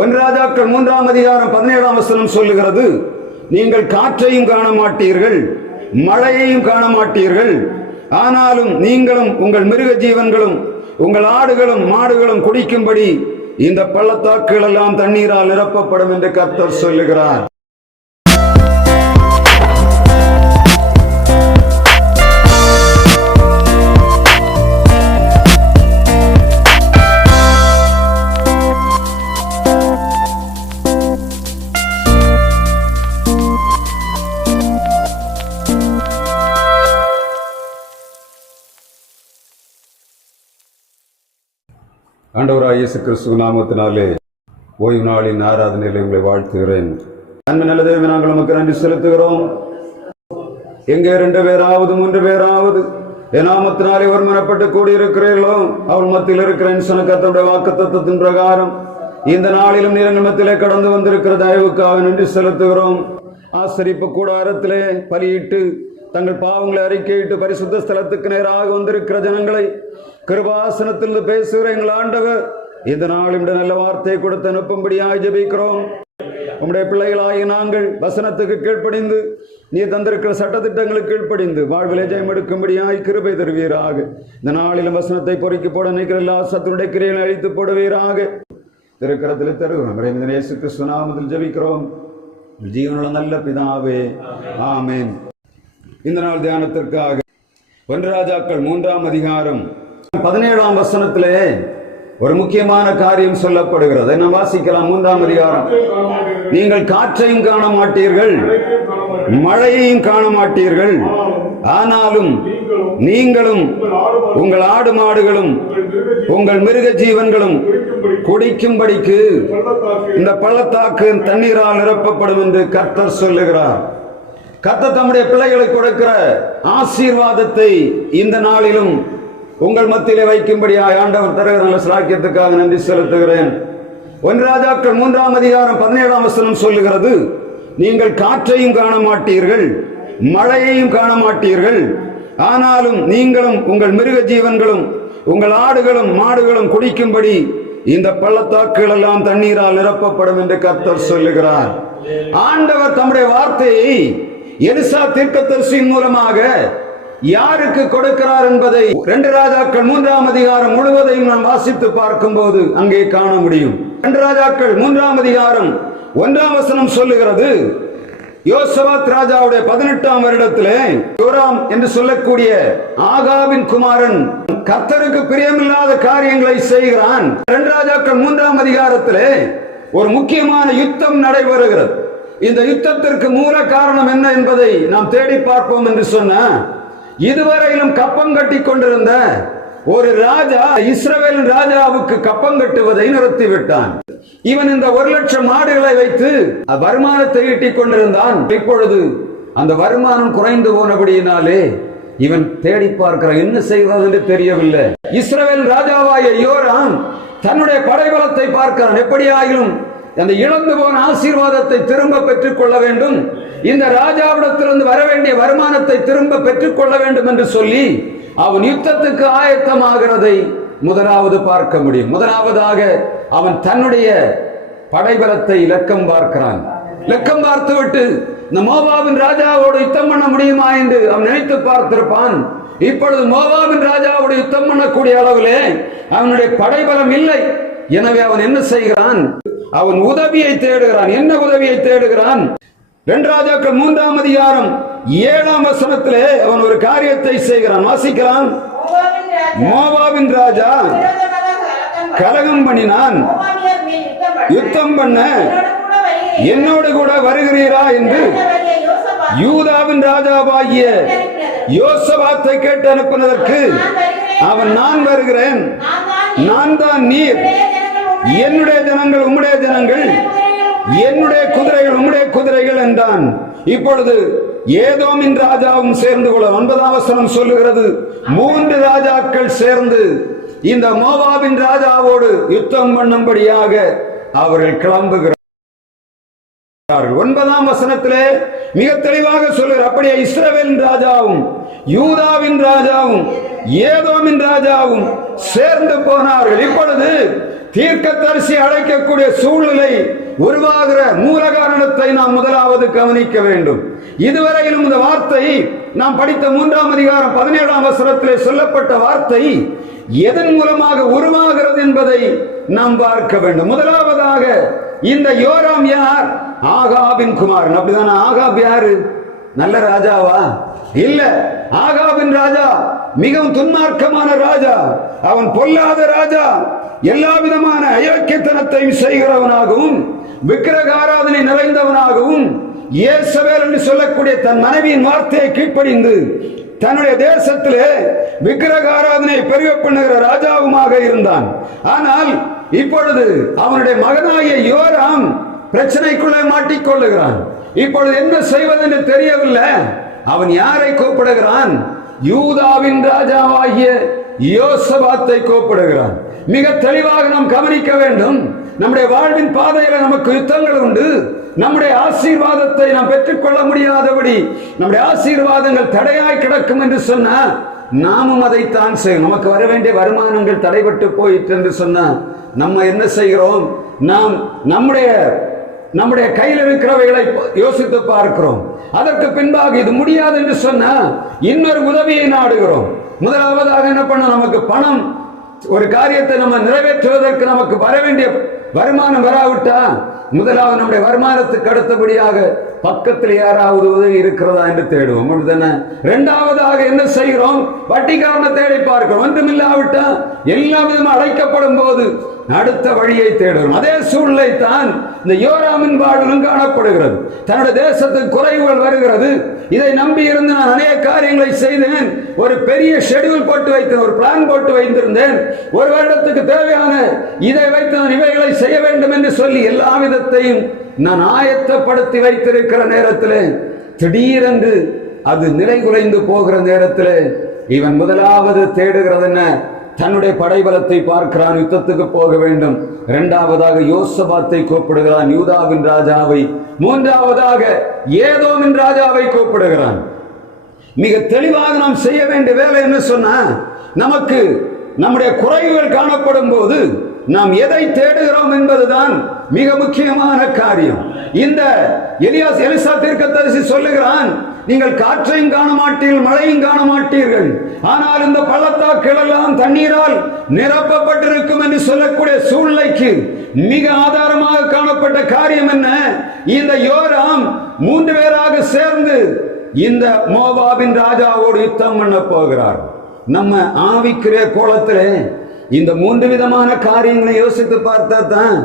1 ராஜாக்கள் 3ஆம் அதிகாரம் 17ஆம் வசனம் சொல்லுகிறது, நீங்கள் காற்றையும் காண மாட்டீர்கள், மழையையும் காண மாட்டீர்கள், ஆனாலும் நீங்களும் உங்கள் மிருக ஜீவன்களும் உங்கள் ஆடுகளும் மாடுகளும் குடிக்கும்படி இந்த பள்ளத்தாக்குகள் எல்லாம் தண்ணீரால் நிரப்பப்படும் என்று கர்த்தர் சொல்லுகிறார். ஆண்டவராகிய இயேசு கிறிஸ்து நாமத்தினாலே ஓய்வு நாளின் ஆராதனையில் உங்களை வாழ்த்துகிறேன். அன்பு நல்ல தேவனே, நாங்கள் நமக்கு நன்றி செலுத்துகிறோம். எங்கே 2 பேராவது 3 பேராவது என் நாமத்தினாலே ஒருமனப்பட்டு கூடியிருக்கிறீர்களோ அவள் மத்தியில் இருக்கிறேன் சொன்ன கர்த்தருடைய வாக்குத்தத்தத்தின் பிரகாரம் இந்த நாளிலும் நீரங்கள் மத்தியிலே கடந்து வந்திருக்கிற தயவுக்காக நன்றி செலுத்துகிறோம். ஆசரிப்பு கூடாரத்திலே பலியிட்டு தங்கள் பாவங்களை அறிக்கையிட்டு பரிசுத்த ஸ்தலத்துக்கு நேராக வந்திருக்கிற ஜனங்களை கிருபாசனத்திலிருந்து பேசுகிற எங்கள் ஆண்டவர் இந்த நாளும் நல்ல வார்த்தையை கொடுத்து அனுப்பும்படியாக ஜெபிக்கிறோம். உம்முடைய பிள்ளைகளாகி நாங்கள் வசனத்துக்கு கீழ்ப்படிந்து நீ தந்திருக்கிற சட்டத்திட்டங்களுக்கு கீழ்ப்படிந்து வாழ்விலை ஜெயம் எடுக்கும்படியாய் கிருபை தருவீராக. இந்த நாளிலும் வசனத்தை பொறுக்கி போட நினைக்கிற எல்லா சத்துடைய கிரையை அழித்து போடுவீராக. திருக்கரத்தில் தருகிறோம். இயேசு கிறிஸ்து நாமத்தில் ஜெபிக்கிறோம் ஜீவனுள்ள நல்ல பிதாவே, ஆமென். இந்த நாள் தியானத்திற்காக 1 ராஜாக்கள் 3ஆம் அதிகாரம் 17ஆம் வசனத்திலே ஒரு முக்கியமான காரியம் சொல்லப்படுகிறது. என்ன வாசிக்கலாம்? 3ஆம் அதிகாரம், நீங்கள் காற்றையும் காண மாட்டீர்கள், மழையையும் காண மாட்டீர்கள், ஆனாலும் நீங்களும் உங்கள் ஆடு மாடுகளும் உங்கள் மிருக ஜீவன்களும் குடிக்கும்படிக்கு இந்த பள்ளத்தாக்கு தண்ணீரால் நிரப்பப்படும் என்று கர்த்தர் சொல்லுகிறார். கர்த்தர் தம்முடைய பிள்ளைகளை கொடுக்கிற ஆசீர்வாதத்தை இந்த நாளிலும் உங்கள் மத்தியிலே வைக்கும்படியாக ஆண்டவர் தருகிற நல்ல சாக்கியத்துக்காக நன்றி செலுத்துகிறேன். 1 ராஜாக்கள் 3ஆம் அதிகாரம் 17ஆம் வசனம் சொல்லுகிறது, நீங்கள் காற்றையும் காண மாட்டீர்கள், மழையையும் காண மாட்டீர்கள், ஆனாலும் நீங்களும் உங்கள் மிருக ஜீவன்களும் உங்கள் ஆடுகளும் மாடுகளும் குடிக்கும்படி இந்த பள்ளத்தாக்குகள் எல்லாம் தண்ணீரால் நிரப்பப்படும் என்று கர்த்தர் சொல்லுகிறார். ஆண்டவர் தம்முடைய வார்த்தையை எலிசா தீர்க்கதரிசியின் மூலமாக யாருக்கு கொடுக்கிறார் என்பதை 2 ராஜாக்கள் 3ஆம் அதிகாரம் முழுவதையும் நாம் வாசித்து பார்க்கும் போது அங்கே காண முடியும். 2 ராஜாக்கள் 3ஆம் அதிகாரம் 1ஆம் வசனம் சொல்லுகிறது, யோசபாத் ராஜாவுடைய 18ஆம் வருடத்திலே யோராம் என்று சொல்லக்கூடிய ஆகாபின் குமாரன் கர்த்தருக்கு பிரியமில்லாத காரியங்களை செய்கிறான். 2 ராஜாக்கள் 3ஆம் அதிகாரத்திலே ஒரு முக்கியமான யுத்தம் நடைபெறுகிறது. இந்த யுத்தத்திற்கு மூல காரணம் என்ன என்பதை நாம் தேடி பார்ப்போம் என்று சொன்ன, இதுவரையிலும் கப்பம் கட்டி கொண்டிருந்த ஒரு ராஜா இஸ்ரவேலின் ராஜாவுக்கு கப்பம் கட்டுவதை நிறுத்திவிட்டான். இவன் இந்த 1,00,000 மாடுகளை வைத்து வருமானத்தை ஈட்டிக் கொண்டிருந்தான். இப்பொழுது அந்த வருமானம் குறைந்து போனபடியினாலே இவன் தேடி பார்க்கிறான், என்ன செய்வது என்று தெரியவில்லை. இஸ்ரவேல் ராஜாவாய யோராம் தன்னுடைய படைபலத்தை பார்க்கிறான். எப்படியாகிலும் அந்த இழந்து போன ஆசீர்வாதத்தை திரும்ப பெற்றுக் கொள்ள வேண்டும், இந்த ராஜாவிடத்திலிருந்து வர வேண்டிய வருமானத்தை திரும்ப பெற்றுக் கொள்ள வேண்டும் என்று சொல்லி அவன் யுத்தத்துக்கு ஆயத்தமாகிறதை முதலாவது பார்க்க முடியும். முதலாவதாக அவன் தன்னுடைய படைபலத்தை லக்கம் பார்க்கிறான். லக்கம் பார்த்துவிட்டு இந்த மோவாபின் ராஜாவோடு யுத்தம் பண்ண முடியுமா என்று அவன் நினைத்து பார்த்திருப்பான். இப்பொழுது மோவாபின் ராஜாவோடு யுத்தம் பண்ணக்கூடிய அளவிலே அவனுடைய படைபலம் இல்லை. எனவே அவன் என்ன செய்கிறான்? அவன் உதவியை தேடுகிறான். என்ன உதவியை தேடுகிறான்? 2 ராஜாக்கள் 3ஆம் அதிகாரம் 7ஆம் வசனத்திலே அவன் ஒரு காரியத்தை செய்கிறான். வாசிக்கலாம். மோவாபின் ராஜா கலகம் பண்ணினான், யுத்தம் பண்ண என்னோடு கூட வருகிறீரா என்று யூதாவின் ராஜாவாகிய யோசபாத்தை கேட்டு அனுப்பினதற்கு அவன், நான் வருகிறேன், நான் தான் நீர், என்னுடைய ஜனங்கள் உம்முடைய ஜனங்கள், என்னுடைய குதிரைகள் உம்முடைய குதிரைகள் என்றான். இப்பொழுது ஏதோமின் ராஜாவும் சேர்ந்து கொள்ள 9ஆம் வசனம் சொல்லுகிறது, 3 ராஜாக்கள் சேர்ந்து இந்த மோவாபின் ராஜாவோடு யுத்தம் பண்ணும்படியாக அவர்கள் கிளம்புகிறார்கள். 9ஆம் வசனத்திலே மிக தெளிவாக சொல்லுகிறார், அப்படியே இஸ்ரவேலின் ராஜாவும் யூதாவின் ராஜாவும் ஏதோமின் ராஜாவும் சேர்ந்து போனார்கள். இப்பொழுது தீர்க்கதரிசி அழைக்கக்கூடிய சூழ்நிலை உருவாகிற மூல காரணத்தை நாம் முதலாவது கவனிக்க வேண்டும். இதுவரையிலும் இந்த வார்த்தை நாம் படித்த 3ஆம் அதிகாரம் 17ஆம் வசனத்திலே சொல்லப்பட்ட வார்த்தை எதன் மூலமாக உருவாகிறது என்பதை நாம் பார்க்க வேண்டும். முதலாவதாக இந்த யோராம் யார்? ஆகாபின் குமாரன். அப்படிதானே? ஆகாப் யாரு? நல்ல ராஜாவா? இல்ல. ஆகாபின் ராஜா மிகவும் துன்மார்க்கமான ராஜா. அவன் பொல்லாத ராஜா. எல்லா விதமான அயோக்கியத்தனத்தையும் செய்கிறவனாகவும் விக்கிரக ஆராதனை நிறைந்தவனாகவும் இயேசபேல் என்று சொல்லக்கூடிய தன் மனைவியின் வார்த்தையை கீழ்ப்படிந்து தன்னுடைய தேசத்திலே விக்கிரக ஆராதனை பெருக பண்ணுகிற ராஜாவுமாக இருந்தான். ஆனால் இப்பொழுது அவனுடைய மகனாகிய யோராம் பிரச்சனைக்குள்ளே மாட்டிக்கொள்ளுகிறான். இப்பொழுது என்ன செய்வதென்று தெரியவில்லை. அவன் யாரை கூப்பிடுகிறான்? யூதாவின் ராஜாவாகிய யோசபாத்தை கூப்பிடுகிறான். மிக தெளிவாக நாம் கவனிக்க வேண்டும். நம்முடைய வாழ்வின் பாதையில நமக்கு யுத்தங்கள் உண்டு. நம்முடைய ஆசீர்வாதத்தை நாம் பெற்றுக்கொள்ள முடியாதபடி நம்முடைய ஆசீர்வாதங்கள் தடையாய் கிடக்கும் என்று சொன்னா நாமும் அதைத்தான் செய்யும். நமக்கு வர வேண்டிய வருமானங்கள் தடைபட்டு போயிற்று என்று சொன்னா நம்ம என்ன செய்கிறோம்? நாம் நம்முடைய கையில் இருக்கிறவைகளை யோசித்து பார்க்கிறோம். அதற்கு பின்பாக இது முடியாது என்று சொன்னா இன்னொரு உதவியை நாடுகிறோம். முதலாவதாக என்ன பண்ண? நமக்கு பணம், ஒரு காரியத்தை நம்ம நிறைவேற்றுவதற்கு நமக்கு வர வேண்டிய வருமானம் வராவிட்டா முதலாவது நம்முடைய வருமானத்துக்கு அடுத்தபடியாக பக்கத்தில் யாராவது உதவி இருக்கிறதா என்று தேடுவோம். இரண்டாவதாக என்ன செய்கிறோம்? வட்டிக்காரனை தேடி பார்க்கிறோம். ஒன்றுமில்லாவிட்டா எல்லா விதமும் அழைக்கப்படும் போது அடுத்த வழியை தேடுவோம். அதே சூழ்நிலை தான் இந்த யோராமின் வாழ்விலும் காணப்படுகிறது. தன்னுடைய தேசத்துக்கு குறைவுகள் வருகிறது. இதை நம்பி இருந்து நான் அநேக காரியங்களை செய்தேன். ஒரு பெரிய ஷெட்யூல் போட்டு வைத்தேன், ஒரு பிளான் போட்டு வைத்திருந்தேன். ஒரு வருடத்துக்கு தேவையான இதை வைத்து நான் இவைகளை செய்ய வேண்டும் என்று சொல்லி எல்லா விதத்தையும் நான் ஆயத்தப்படுத்தி வைத்திருக்கிற நேரத்தில் திடீரென்று அது நிலை குலைந்து போகிற நேரத்தில் இவன் முதலாவது தேடுகிறது என்ன? தன்னுடைய படைபலத்தை பார்க்கிறான், யுத்தத்துக்கு போக வேண்டும். இரண்டாவதாக யோசபாத்தை கூப்பிடுகிறான், யூதாவின் ராஜாவை. மூன்றாவதாக ஏதோமின் ராஜாவை கூப்பிடுகிறான். மிக தெளிவாக நாம் செய்ய வேண்டிய வேலை என்ன சொன்னா, நமக்கு நம்முடைய குறைவுகள் காணப்படும் போது நாம் எதை தேடுகிறோம் என்பதுதான் மிக முக்கியமான காரியம். இந்த எலிசா தீர்க்கதரிசி சொல்லுகிறான், நீங்கள் காற்றையும் காண மாட்டீர்கள், மழையும் காண மாட்டீர்கள், ஆனால் இந்த பள்ளத்தாக்குகள் எல்லாம் தண்ணீரால் நிரப்பப்பட்டிருக்கும் என்று சொல்லக்கூடிய சூழ்நிலைக்கு மிக ஆதாரமாக காணப்பட்ட காரியம் என்ன? இந்த யோராம் 3 பேராக சேர்ந்து இந்த மோவாபின் ராஜாவோடு யுத்தம் பண்ண போகிறார். நம்ம ஆவிக்குரிய கோலத்திலே இந்த 3 விதமான காரியங்களை யோசித்து பார்த்தா தான்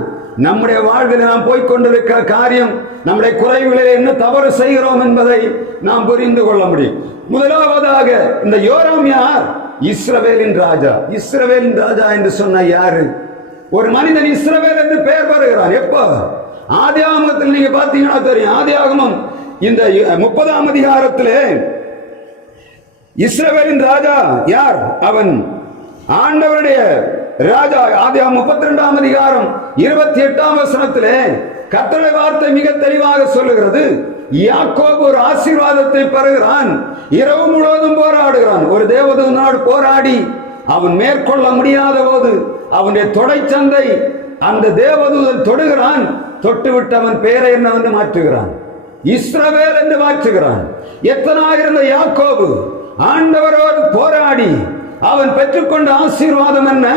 நம்முடைய வாழ்வில் நாம் போய்கொண்டிருக்கிற காரியம், நம்முடைய குறைவுகளில் என்ன தவறு செய்கிறோம் என்பதை நாம் புரிந்து கொள்ள முடியும். முதலாவதாக இந்த யோராம் யார்? இஸ்ரவேலின் ராஜா. இஸ்ரவேலின் ராஜா என்று சொன்ன யாரு? ஒரு மனிதன் இஸ்ரவேல் என்று பெயர் பெறுகிறான். எப்போ? ஆதியாகமத்தில் நீங்க பார்த்தீங்கன்னா தெரியும். ஆதியாகமம் இந்த 30ஆம் அதிகாரத்திலே இஸ்ரவேலின் ராஜா யார்? அவன் ஆண்டவருடைய ராஜா. ஆதியாகமம் 32ஆம் அதிகாரம் 28ஆம் வசனத்திலே கர்த்தருடைய வார்த்தை மிக தெளிவாக சொல்லுகிறது. யாக்கோபு ஒரு ஆசீர்வாதத்தை பெறுகிறான். இரவு முழுவதும் போராடுகிறான். ஒரு தேவதூதனோடு போராடி அவன் மேற்கொள்ள முடியாத போது அவனுடைய தொடைச்சந்தை அந்த தேவதூதன் தொடுகிறான். தொட்டுவிட்டு அவன் பெயரை என்னவென்று மாற்றுகிறான்? இஸ்ரவேல் என்று மாற்றுகிறான். எத்தனாயிருந்த யாக்கோபு ஆண்டவரோடு போராடி அவன் பெற்றுக்கொண்ட ஆசீர்வாதம் என்ன?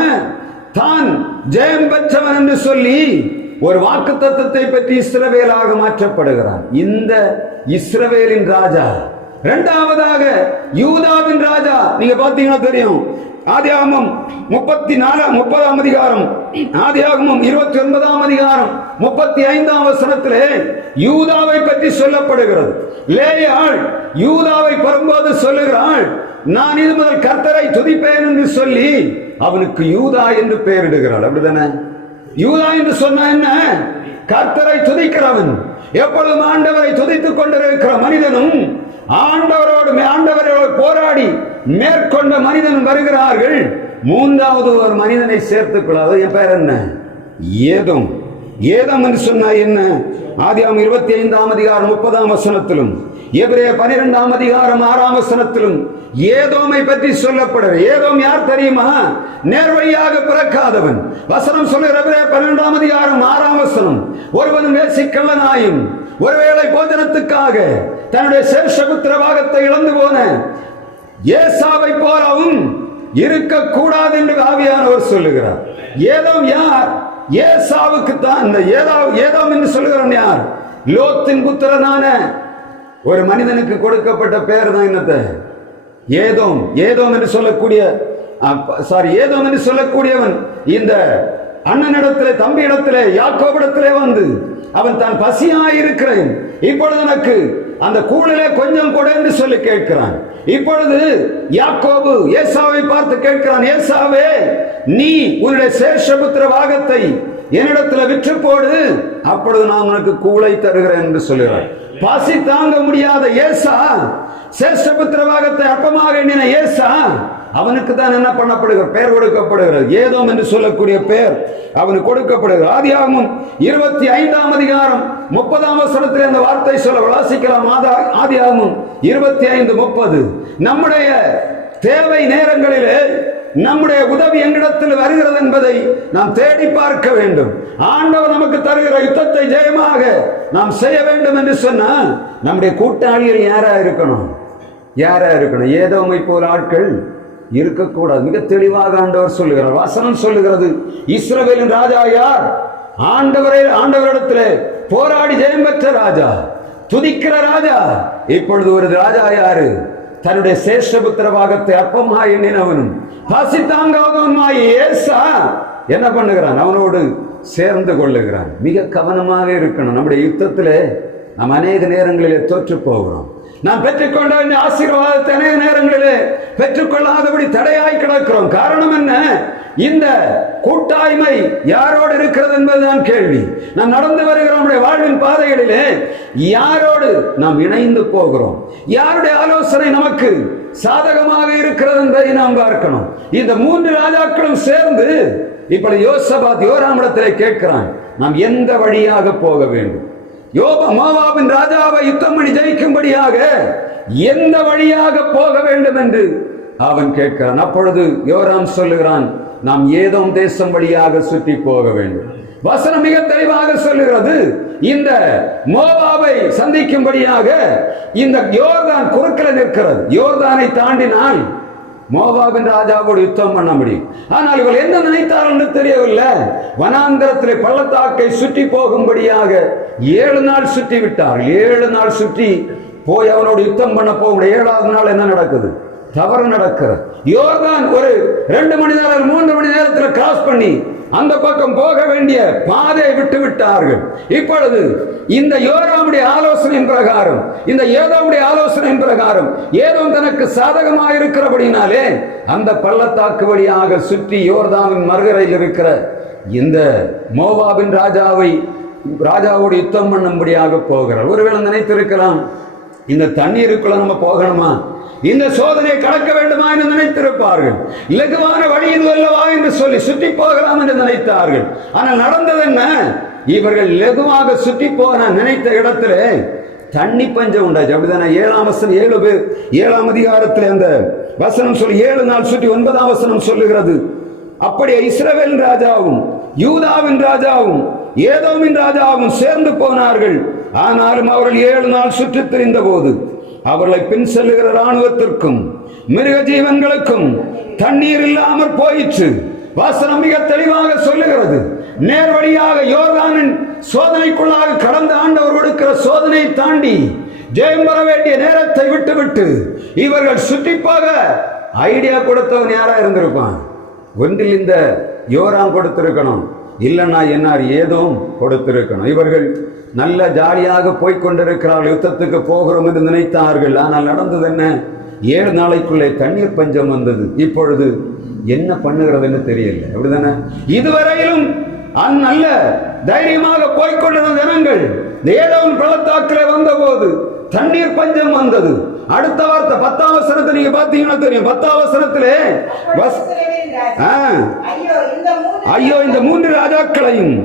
தான் ஜெயம் பெற்றவன் என்று சொல்லி ஒரு வாக்குத்தத்தத்தை பற்றி இஸ்ரவேலாக மாற்றப்படுகிறான். இந்த இஸ்ரவேலின் ராஜா. இரண்டாவதாக யூதாவின் ராஜா. நீங்க பார்த்தீங்கன்னா தெரியும். ஆதியாகமம் 30ஆம் அதிகாரம், ஆதியாகமம் 29ஆம் அதிகாரம் 35ஆம் வசனத்திலே யூதாவை பற்றி சொல்லப்படுகிறது. லேயாள் யூதாவை வரும்போது சொல்லுகிறாள், நான் இது முதல் கர்த்தரை துதிப்பேன் என்று சொல்லி அவனுக்கு யூதா என்று பெயரிடுகிறாள். அப்படிதானே? யூதா என்று சொன்ன என்ன? கர்த்தரை துதிக்கிறவன். எப்பொழுதும் ஆண்டவரை துதித்துக் கொண்டிருக்கிற மனிதனும் ஆண்டவரோடு போராடி மேற்கொண்ட மனிதன் வருகிறார்கள். மூன்றாவது ஒரு மனிதனை சேர்த்துக் கொள்ளாது. என் பெயர் என்ன? ஏதோம். ஏதோம் என்று சொன்ன என்ன? ஆதியாகமம் 25ஆம் அதிகாரம் 30ஆம் வசனத்திலும், எபிரேயர் 12ஆம் அதிகாரம் 6ஆம் வசனத்திலும் ஏதோமை பற்றி சொல்லப்படுகிறது. ஏதோம் யார் தெரியுமா? நேர்வழியாக பிறக்காதவன். வசனம் சொல்லுகிற 12ஆம் அதிகாரம் 6ஆம் வசனம், ஒருவன் வேசிக்கள்ளனாயும் ஒருவேளை போஜனத்துக்காக தன்னுடைய சேஷபுத்திர பாகத்தை இழந்து போன ஏசாவை போலவும் இருக்கக்கூடாது என்று ஆவியானவர் சொல்லுகிறார். ஏதோம் யார்? ஏசாவுக்கு தான். இந்த ஏதோம் என்று சொல்லுகிறவன் யார்? லோத்தின் புத்திரனான ஒரு மனிதனுக்கு கொடுக்கப்பட்ட பெயர் தான் என்னத்த? ஏதோம். ஏதோம் என்று சொல்லக்கூடியவன் இந்த அண்ணனிடத்திலே, தம்பி இடத்திலே, யாக்கோபிடத்திலே வந்து அவன் தான் பசியாயிருக்கிறேன், இப்பொழுது எனக்கு அந்த கூழிலே கொஞ்சம் கொடு என்று சொல்லி கேட்கிறான். இப்பொழுது யாக்கோபு ஏசாவை பார்த்து கேட்கிறான், ஏசாவே, நீ உன்னுடைய சேஷபுத்திர பாகத்தை என்னிடத்துல விற்று போடு, அப்பொழுது நான் உனக்கு கூளை தருகிறேன் என்று சொல்லுகிறான். பசி தாங்க முடியாத ஏசா, சேஷபுத்திர பாகத்தை அப்பமாக எண்ணின ஏசா, அவனுக்கு தான் என்ன பண்ணப்படுகிறது? பெயர் கொடுக்கப்படுகிறது. ஏதோம் என்று சொல்லக்கூடிய பெயர் அவனுக்கு கொடுக்கப்படுகிறது. ஆதியாகமம் 25ஆம் அதிகாரம் 30ஆம் வசனத்தில் அந்த வார்த்தை சொல்ல வாசிக்கலாம். ஆதியாகமம் 25:30. நம்முடைய தேவை நேரங்களிலே நம்முடைய உதவி எங்களிடத்தில் வருகிறது என்பதை நாம் தேடி பார்க்க வேண்டும். ஆண்டவர் நமக்கு தருகிற யுத்தத்தை ஜெயமாக நாம் செய்ய வேண்டும் என்று சொன்னால் நம்முடைய கூட்டாளிகள் யாரா இருக்கணும்? ஏதோமை போல ஆட்கள் இருக்கக்கூடாது. மிக தெளிவாக ஆண்டவர் சொல்லுகிறார். வசனம் சொல்லுகிறது, இஸ்ரவேலின் ராஜா யார்? ஆண்டவரிடத்திலே போராடி ஜெயம் பெற்ற ராஜா, துதிக்கிற ராஜா. இப்பொழுது ஒரு ராஜா யாரு? தன்னுடைய சேஷபுத்திர பாகத்தை அப்பமாய் எண்ணினவனும் பசி தாங்காதவனுமாய் ஏசா என்ன பண்ணுகிறான்? அவனோடு சேர்ந்து கொள்ளுகிறான். மிக கவனமாக இருக்கணும். நம்முடைய யுத்தத்திலே நாம் அநேக நேரங்களிலே தோற்று போகிறோம். நாம் பெற்றுக்கொண்ட ஆசீர்வாதத்தை அநேக நேரங்களிலே பெற்றுக்கொள்ளாதபடி தடையாய் கிடக்கிறோம். காரணம் என்ன? இந்த கூட்டாய்மை யாரோடு இருக்கிறது என்பதுதான் கேள்வி. நாம் நடந்து வருகிற நம்முடைய வாழ்வின் பாதைகளிலே யாரோடு நாம் இணைந்து போகிறோம்? யாருடைய ஆலோசனை நமக்கு சாதகமாக இருக்கிறது என்பதை நாம் பார்க்கணும். இந்த 3 ராஜாக்களும் சேர்ந்து இப்படி யோசபாத் யோராமிடத்திலே கேட்கிறான், நாம் எந்த வழியாக போக வேண்டும்? மோவாபின் ராஜாவை யுத்தம் பண்ணி ஜெயிக்கும்படியாக எந்த வழியாக போக வேண்டும் என்று அவன் கேட்கிறான். அப்பொழுது யோராம் சொல்லுகிறான், நாம் ஏதோம் தேசம் வழியாக சுற்றி போக வேண்டும். வசனம் மிக தெளிவாக சொல்லுகிறது, இந்த மோவாபை சந்திக்கும்படியாக இந்த யோர்தான் குறுக்கில் நிற்கிறது. யோர்தானை தாண்டினால் மோவாபின் ராஜாவோடு யுத்தம் பண்ண முடியும். ஆனால் இவள் என்ன நினைத்தார்கள் என்று தெரியவில்லை. வனாந்தரத்திலே பள்ளத்தாக்கை சுற்றி போகும்படியாக 7 நாள் சுற்றி விட்டார்கள். 7 நாள் சுற்றி போய் அவனோடு யுத்தம் பண்ண போக 7ஆவது நாள் என்ன நடக்குது? தவறு நடக்கிறது. யோர்தான் ஒரு 2 மணி நேரம் 3 மணி நேரத்தில் கிராஸ் பண்ணி அந்த பக்கம் போக வேண்டிய பாதையை விட்டு விட்டார்கள். இப்பொழுது இந்த யோராமுடைய ஆலோசனையின் பிரகாரம், இந்த ஏதோமுடைய ஆலோசனையின் பிரகாரம், ஏதோ தனக்கு சாதகமாக இருக்கிறபடினாலே அந்த பள்ளத்தாக்கு வழியாக சுற்றி யோர்தானின் மறுகரையில் இருக்கிற இந்த மோவாபின் ராஜாவோடு யுத்தம் பண்ணும்படியாக போகிறார். ஒருவேளை நினைத்திருக்கலாம், இந்த தண்ணீருக்குள்ள நம்ம போகணுமா, இந்த சோதனையை கடக்க வேண்டுமா என்று நினைத்திருப்பார்கள். இலகுவான வழியில் அல்லவா என்று சொல்லி சுற்றி போகலாம் என்று நினைத்தார்கள். ஆனால் நடந்தது என்ன? இவர்கள் லகுவாக சுற்றி போக நினைத்த இடத்திலே தண்ணி பஞ்சம் உண்டாச்சு. அப்படிதானே? 7ஆம் அதிகாரத்தில் அந்த வசனம் சொல்லி 7 நாள் சுற்றி 9ஆம் வசனம் சொல்லுகிறது, அப்படியே இஸ்ரவேலின் ராஜாவும் யூதாவின் ராஜாவும் ஏதோமின் ராஜாவும் சேர்ந்து போனார்கள். ஆனாலும் அவர்கள் 7 நாள் சுற்றி திரிந்த போது அவர்களை பின் செல்லுகிற இராணுவத்திற்கும் மிருக ஜீவன்களுக்கும் தண்ணீர் இல்லாமற் போயிற்று. வசனம் மிக தெளிவாக சொல்லுகிறது, நேர் வழியாக யோர்தானின் சோதனைக்குள்ளாக கடந்த ஆண்டவர் கொடுக்கிற சோதனையை தாண்டி ஜெயம் பெற வேண்டிய நேரத்தை விட்டுவிட்டு இவர்கள் சுற்றி போக ஐடியா கொடுத்தவன் யாரா இருந்திருப்பான்? ஒன்றில் இந்த யோராம் கொடுத்திருக்கணும், இல்லைன்னா என்னார் ஏதோ கொடுத்திருக்கணும். இவர்கள் நல்ல ஜாலியாக போய்கொண்டிருக்கிறார்கள், யுத்தத்துக்கு போகிறோம் என்று நினைத்தார்கள். ஆனால் நடந்தது என்ன? 7 நாளைக்குள்ளே தண்ணீர் பஞ்சம் வந்தது. இப்பொழுது என்ன பண்ணுகிறதுன்னு தெரியல. அப்படிதானே? இதுவரையிலும் நல்ல தைரியமாக போய்கொண்டிருந்த ஜனங்கள் ஏதோன் பள்ளத்தாக்கிலே வந்த போது தண்ணீர் பஞ்சம் வந்தது. அடுத்த வார்த்தை 10ஆம் வசனத்தை நீங்க பாத்தீங்கன்னா தெரியும். 10ஆம் வசனத்திலே ஐயோ இந்த 3 ராஜாக்களையும்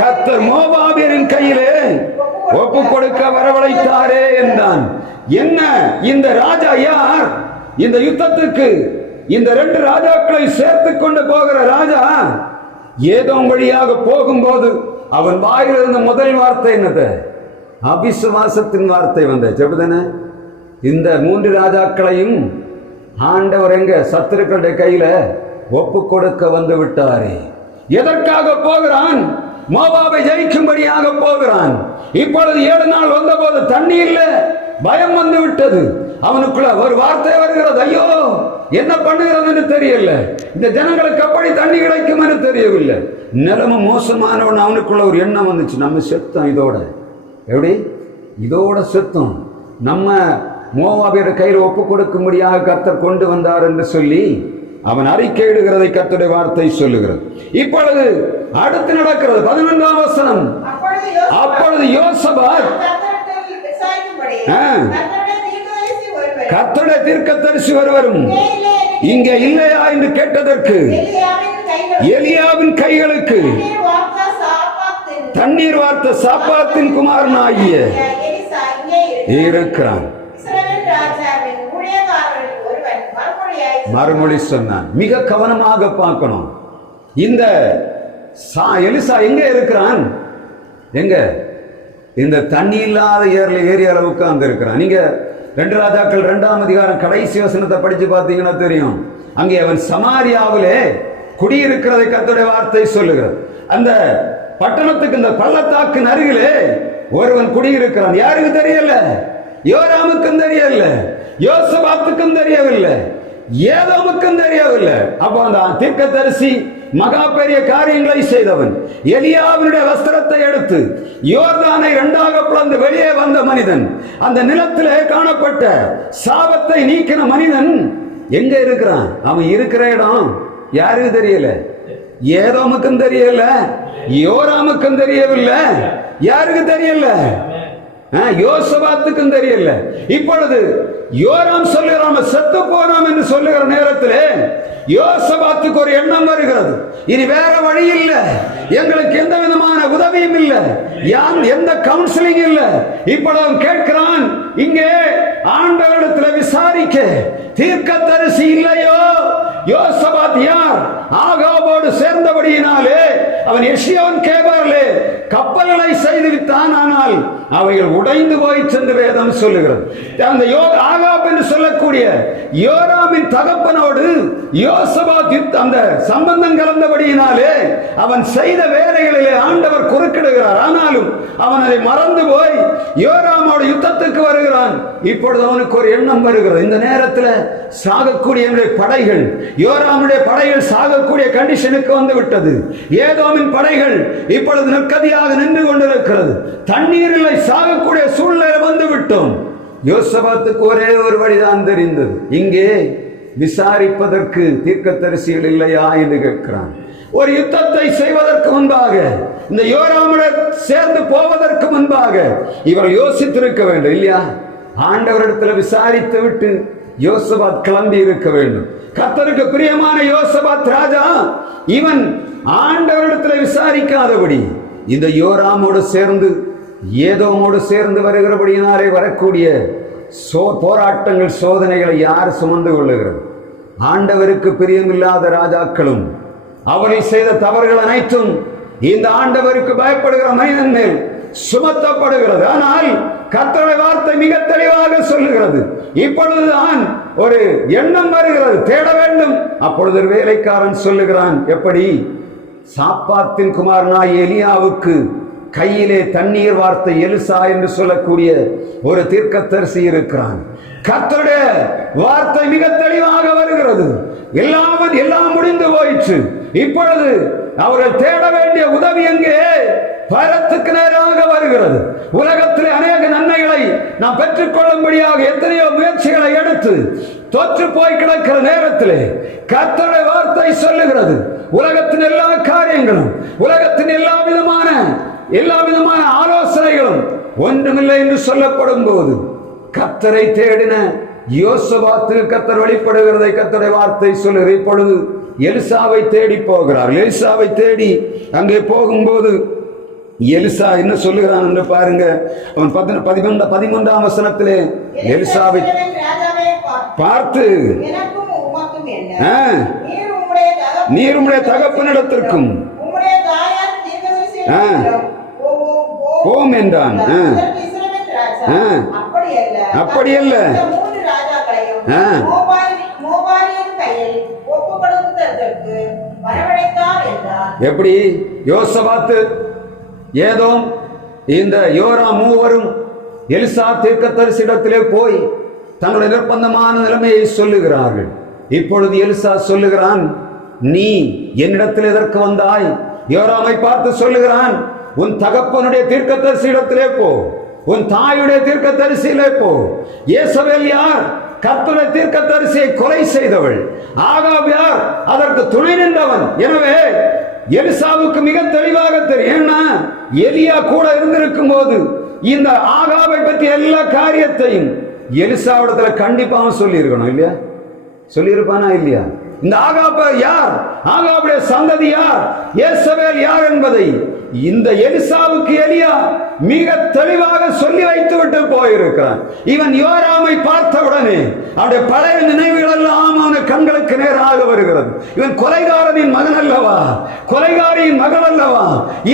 கர்த்தர் மோவாபியரின் கையிலே ஒப்பு கொடுக்க வரவழைத்தாரே என்றான். என்ன இந்த ராஜா யார்? இந்த யுத்தத்துக்கு இந்த 2 ராஜாக்களை சேர்த்து கொண்டு போகிற ராஜா ஏதோம் வழியாக போகும்போது அவன் வாயிலிருந்த முதல் வார்த்தை என்னது? அவிசுவாசத்தின் வார்த்தை வந்த செபுதானே. இந்த 3 ராஜாக்களையும் ஆண்டவர் எங்க சத்துருக்களுடைய கையில ஒப்பு கொடுக்க வந்து விட்டாரே. எதற்காக போகிறான்? மோவாபை ஜெயிக்கும்படியாக போகிறான். இப்பொழுது 7 நாள் வந்தபோது தண்ணி இல்ல, பயம் வந்து விட்டது. அவனுக்குள்ள ஒரு வார்த்தை வருகிறது, ஐயோ என்ன பண்ணுகிறது என்று தெரியல. இந்த ஜனங்களுக்கு அப்படி தண்ணி கிடைக்கும் என்று தெரியவில்லை. நிலைமை மோசமானவன் அவனுக்குள்ள ஒரு எண்ணம் வந்துச்சு, நம்ம செத்தோம் இதோட. எப்படி? இதோட செத்தோம். நம்ம மோவாபியர் கையில் ஒப்பு கொடுக்கும்படியாக கர்த்தர் கொண்டு வந்தார் என்று சொல்லி அவன் அறிக்கையிடுகிறதை கர்த்தருடைய வார்த்தை சொல்லுகிறது. இப்பொழுது அடுத்து நடக்கிறது 11ஆம் வசனம். அப்பொழுது யோசபாத் கர்த்தருடைய தீர்க்கதரிசி ஒருவரும் இங்கே இல்லையா என்று கேட்டதற்கு எலியாவின் கைகளுக்கு தண்ணீர் வார்த்த சாப்பாத்தின் குமாரனாகிய இருக்கிறான். மறுமொழி சொன்னான். மிக கவனமாக பார்க்கணும். இந்த எலிசா எங்க இருக்கிறான்? எங்க? இந்த தண்ணி இல்லாத ஏரியால உட்கார்ந்து இருக்கிறான். நீங்க 2 ராஜாக்கள் 2ஆம் அதிகாரம் கடைசி வசனத்தை படிச்சு பார்த்தீங்கன்னா தெரியும். அங்கே அவன் சமாரியாவிலே குடியிருக்கிறதை கர்த்தருடைய வார்த்தை சொல்லுகிறது. அந்த பட்டணத்துக்கு இந்த பள்ளத்தாக்கு அருகிலே ஒருவன் குடியிருக்கிறான். யாருக்கு தெரியல? யோராமுக்கும் தெரியல, யோசபாத்துக்கும் தெரியவில்லை, ஏதோமுக்கும் தெரியவில்லை. அப்போ அந்த தீர்க்கதரிசி மகா பெரிய காரியங்களை செய்தவன், எலியாவினுடைய வஸ்திரத்தை எடுத்து யோர்தானை 2ஆக பிளந்து வெளியே வந்த மனிதன், அந்த நிலத்திலே காணப்பட்ட சாபத்தை நீக்கின மனிதன் எங்க இருக்கிறான்? அவன் இருக்கிற இடம் யாருக்கு தெரியல, ஏதோமுக்கும் தெரியல, யோராமுக்கும் தெரியவில்லை. யாருக்கு தெரியல? யோசபாத்துக்கும் தெரியல. இப்பொழுது யோராம் சொல்லுகிறான் செத்து போனோம் என்று சொல்லுகிற நேரத்திலே யோசபாத்துக்கு ஒரு எண்ணம் வருகிறது, இனி வேற வழி இல்லை, எங்களுக்கு எந்த விதமான உதவியும் இல்லை, எந்த கவுன்சிலிங் இல்லை. இப்பொழுது கேட்கிறான், இங்கே ஆண்டவரிடத்தில் விசாரிக்க தீர்க்கதரிசி இல்லையோ? யோசபாத் யார்? ஆகாபோடு சேர்ந்தபடியினாலே அவன் எஷியோன் கேபாரிலே கப்பல்களை செய்து விட்டான். ஆனால் அவைகள் உடைந்து போய் சென்று வேதம் சொல்லுகிறது. அந்த ஆகாப் என்று சொல்லக்கூடிய யோராமின் தகப்பனோடு யோசபாத் அந்த சம்பந்தம் கலந்தபடியினாலே அவன் செய்த வேலைகளிலே ஆண்டவர் குறுக்கிடுகிறார். ஆனாலும் அவன் அதை மறந்து போய் யோராமோடு யுத்தத்துக்கு வருகிறான். இப்பொழுது அவனுக்கு ஒரு எண்ணம் வருகிறது, இந்த நேரத்தில் சாகக்கூடிய படைகள், யோராமுடைய படைகள் சாகக்கூடிய கண்டிஷனுக்கு வந்து விட்டது. ஏதோமின் படைகள் இப்பொழுது நிற்கதியாக நின்று கொண்டிருக்கிறது. தண்ணீர் இல்லை, சாகக்கூடிய சூழ்நிலை வந்து விட்டோம். யோசபாத்துக்கு ஒரே ஒரு வழிதான் தெரிந்தது, இங்கே விசாரிப்பதற்கு தீர்க்கதரிசிகள் இல்லையா என்று கேட்கிறான். ஒரு யுத்தத்தை செய்வதற்கு முன்பாக, இந்த யோராமுடன் சேர்ந்து போவதற்கு முன்பாக இவர் யோசித்திருக்க வேண்டும் இல்லையா? ஆண்டவரிடத்தில் விசாரித்து விட்டு யோசபாத் கிளம்பி இருக்க வேண்டும். கர்த்தருக்கு பிரியமான யோசபாத் ராஜா இவன் ஆண்டவரிடத்தில் விசாரிக்காதபடி இந்த யோராமோடு சேர்ந்து ஏதோமோடு சேர்ந்து வருகிறபடியினாலே வரக்கூடிய போராட்டங்கள், சோதனைகளை யார் சுமந்து கொள்ளுகிறது? ஆண்டவருக்கு பிரியமில்லாத ராஜாக்களும் அவர்கள் செய்த தவறுகள் அனைத்தும் இந்த ஆண்டவருக்கு பயப்படுகிற மனிதன் மேல் சுமத்தப்படுகிறது. ஆனால் கர்த்தருடைய வார்த்தை மிக தெளிவாக சொல்லுகிறது, இப்பொழுதுதான் ஒரு எண்ணம் வருகிறது, தேட வேண்டும். அப்பொழுது ஒரு வேலைக்காரன் சொல்லுகிறான், எப்படி? சாப்பாத்தின் குமாரனாய் எலியாவுக்கு கையிலே தண்ணீர் வார்த்தை எலிசா என்று சொல்லக்கூடிய ஒரு தீர்க்கதரிசி இருக்கிறான். கர்த்தருடைய வார்த்தை மிக தெளிவாக வருகிறது, எல்லாம் முடிந்து போயிற்று. இப்பொழுது அவர்கள் தேட வேண்டிய உதவி எங்கே? பரத்துக்கு நேராக வருகிறது. உலகத்திலே அநேக நன்மைகளை நாம் பெற்றுக்கொள்ளும்படியாக எத்தனையோ முயற்சிகளை எடுத்து தொற்று போய் கிடக்கிற நேரத்திலே கர்த்தருடைய வார்த்தை சொல்லுகிறது, உலகத்தின் எல்லா காரியங்களும், உலகத்தின் எல்லா விதமான ஆலோசனைகளும் ஒன்றுமில்லை என்று சொல்லப்படும் போது கர்த்தரை தேடின யோசபாத்துக்கு கர்த்தர் வெளிப்படுகிறதை கர்த்தருடைய வார்த்தை சொல்லுகிறது. இப்பொழுது எலிசாவை தேடி போகிறார். எலிசாவை தேடி அங்கே போகும்போது எலிசா என்ன சொல்லுகிறான் என்று பாருங்க. அவன் 13ஆம் வசனத்திலே எலிசாவை பார்த்து எனக்கும் உமக்கும் என்ன? ஆ, நீர் உம்முடைய தகப்பனிடத்திற்கும் உம்முடைய தாயார் தீர்க்கதரிசியிடத்திலும் போம் என்றான். அதற்கு இஸ்ரவேல் ராஜா, அப்படியல்ல, இந்த மூன்று ராஜாக்களையும் மோவாபியரின் கையில் ஒப்புக் கொடுக்கிறதற்கு வரவழைத்தார் என்றார். எப்படி? யோசபாத்து, ஏதோம், இந்த யோராம் மூவரும் எலிசா தீர்க்கதரிசியிடத்திலே போய் தங்களுடைய நிர்பந்தமான நிலைமையை சொல்லுகிறார்கள். இப்பொழுது எலிசா சொல்லுகிறான், நீ என்னிடத்தில் எதற்கு வந்தாய்? யோராமை பார்த்து சொல்லுகிறான், உன் தகப்பனுடைய தீர்க்கதரிசியிடத்திலே போ, உன் தாயுடைய தீர்க்கதரிசியிலே போ. யேசபேல் யார்? கர்த்தருடைய தீர்க்கதரிசியை கொலை செய்தவள். ஆகாப் யார்? அதற்கு துணை நின்றவன். எனவே எலிசாவுக்கு மிக தெளிவாக தெரியும். ஏன்னா எலியா கூட இருந்திருக்கும் போது இந்த ஆகாபை பற்றி எல்லா காரியத்தையும் எலிசாவிடத்துல கண்டிப்பாக சொல்லி இருக்கணும் இல்லையா? சொல்லி இருப்பானா இல்லையா? இந்த ஆகாப் யார், ஆகாபுடைய சந்ததி யார், யேசபேல் யார் என்பதை இந்த எலிசாவுக்கு எலியா மிக தெளிவாக சொல்லி வைத்து விட்டு போயிருக்கிறான். இவன் யோராமை பார்த்தவுடனே அவனுடைய பழைய நினைவுகள் எல்லாம் அவன கண்களுக்கு நேராக வருகிறது. இவன் கொலைகாரனின் மகன் அல்லவா, கொலைகாரியின் மகள் அல்லவா,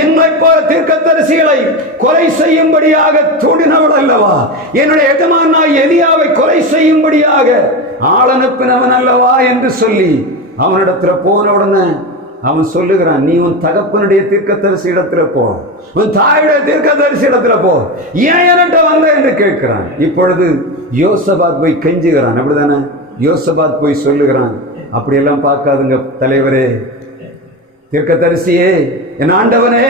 என்னை போல தீர்க்கதரிசிகளை கொலை செய்யும்படியாக தூண்டினவள் அல்லவா, என்னுடைய எஜமானாய் எலியாவை கொலை செய்யும்படியாக ஆள் அனுப்பினவன் அல்லவா என்று சொல்லி அவனிடத்துல போன உடனே அவன் சொல்லுகிறான், நீ உன் தகப்பனுடைய தீர்க்கதரிசி இடத்துல போ, உன் தாயுடைய தீர்க்கதரிசி இடத்துல போ, ஏன் என்கிட்ட வந்த என்று கேட்கிறான். இப்பொழுது யோசபாத் போய் கெஞ்சுகிறான். அப்படிதானே? யோசபாத் போய் சொல்லுகிறான், அப்படியெல்லாம் பார்க்காதுங்க தலைவரே, தீர்க்கதரிசியே, என் ஆண்டவனே,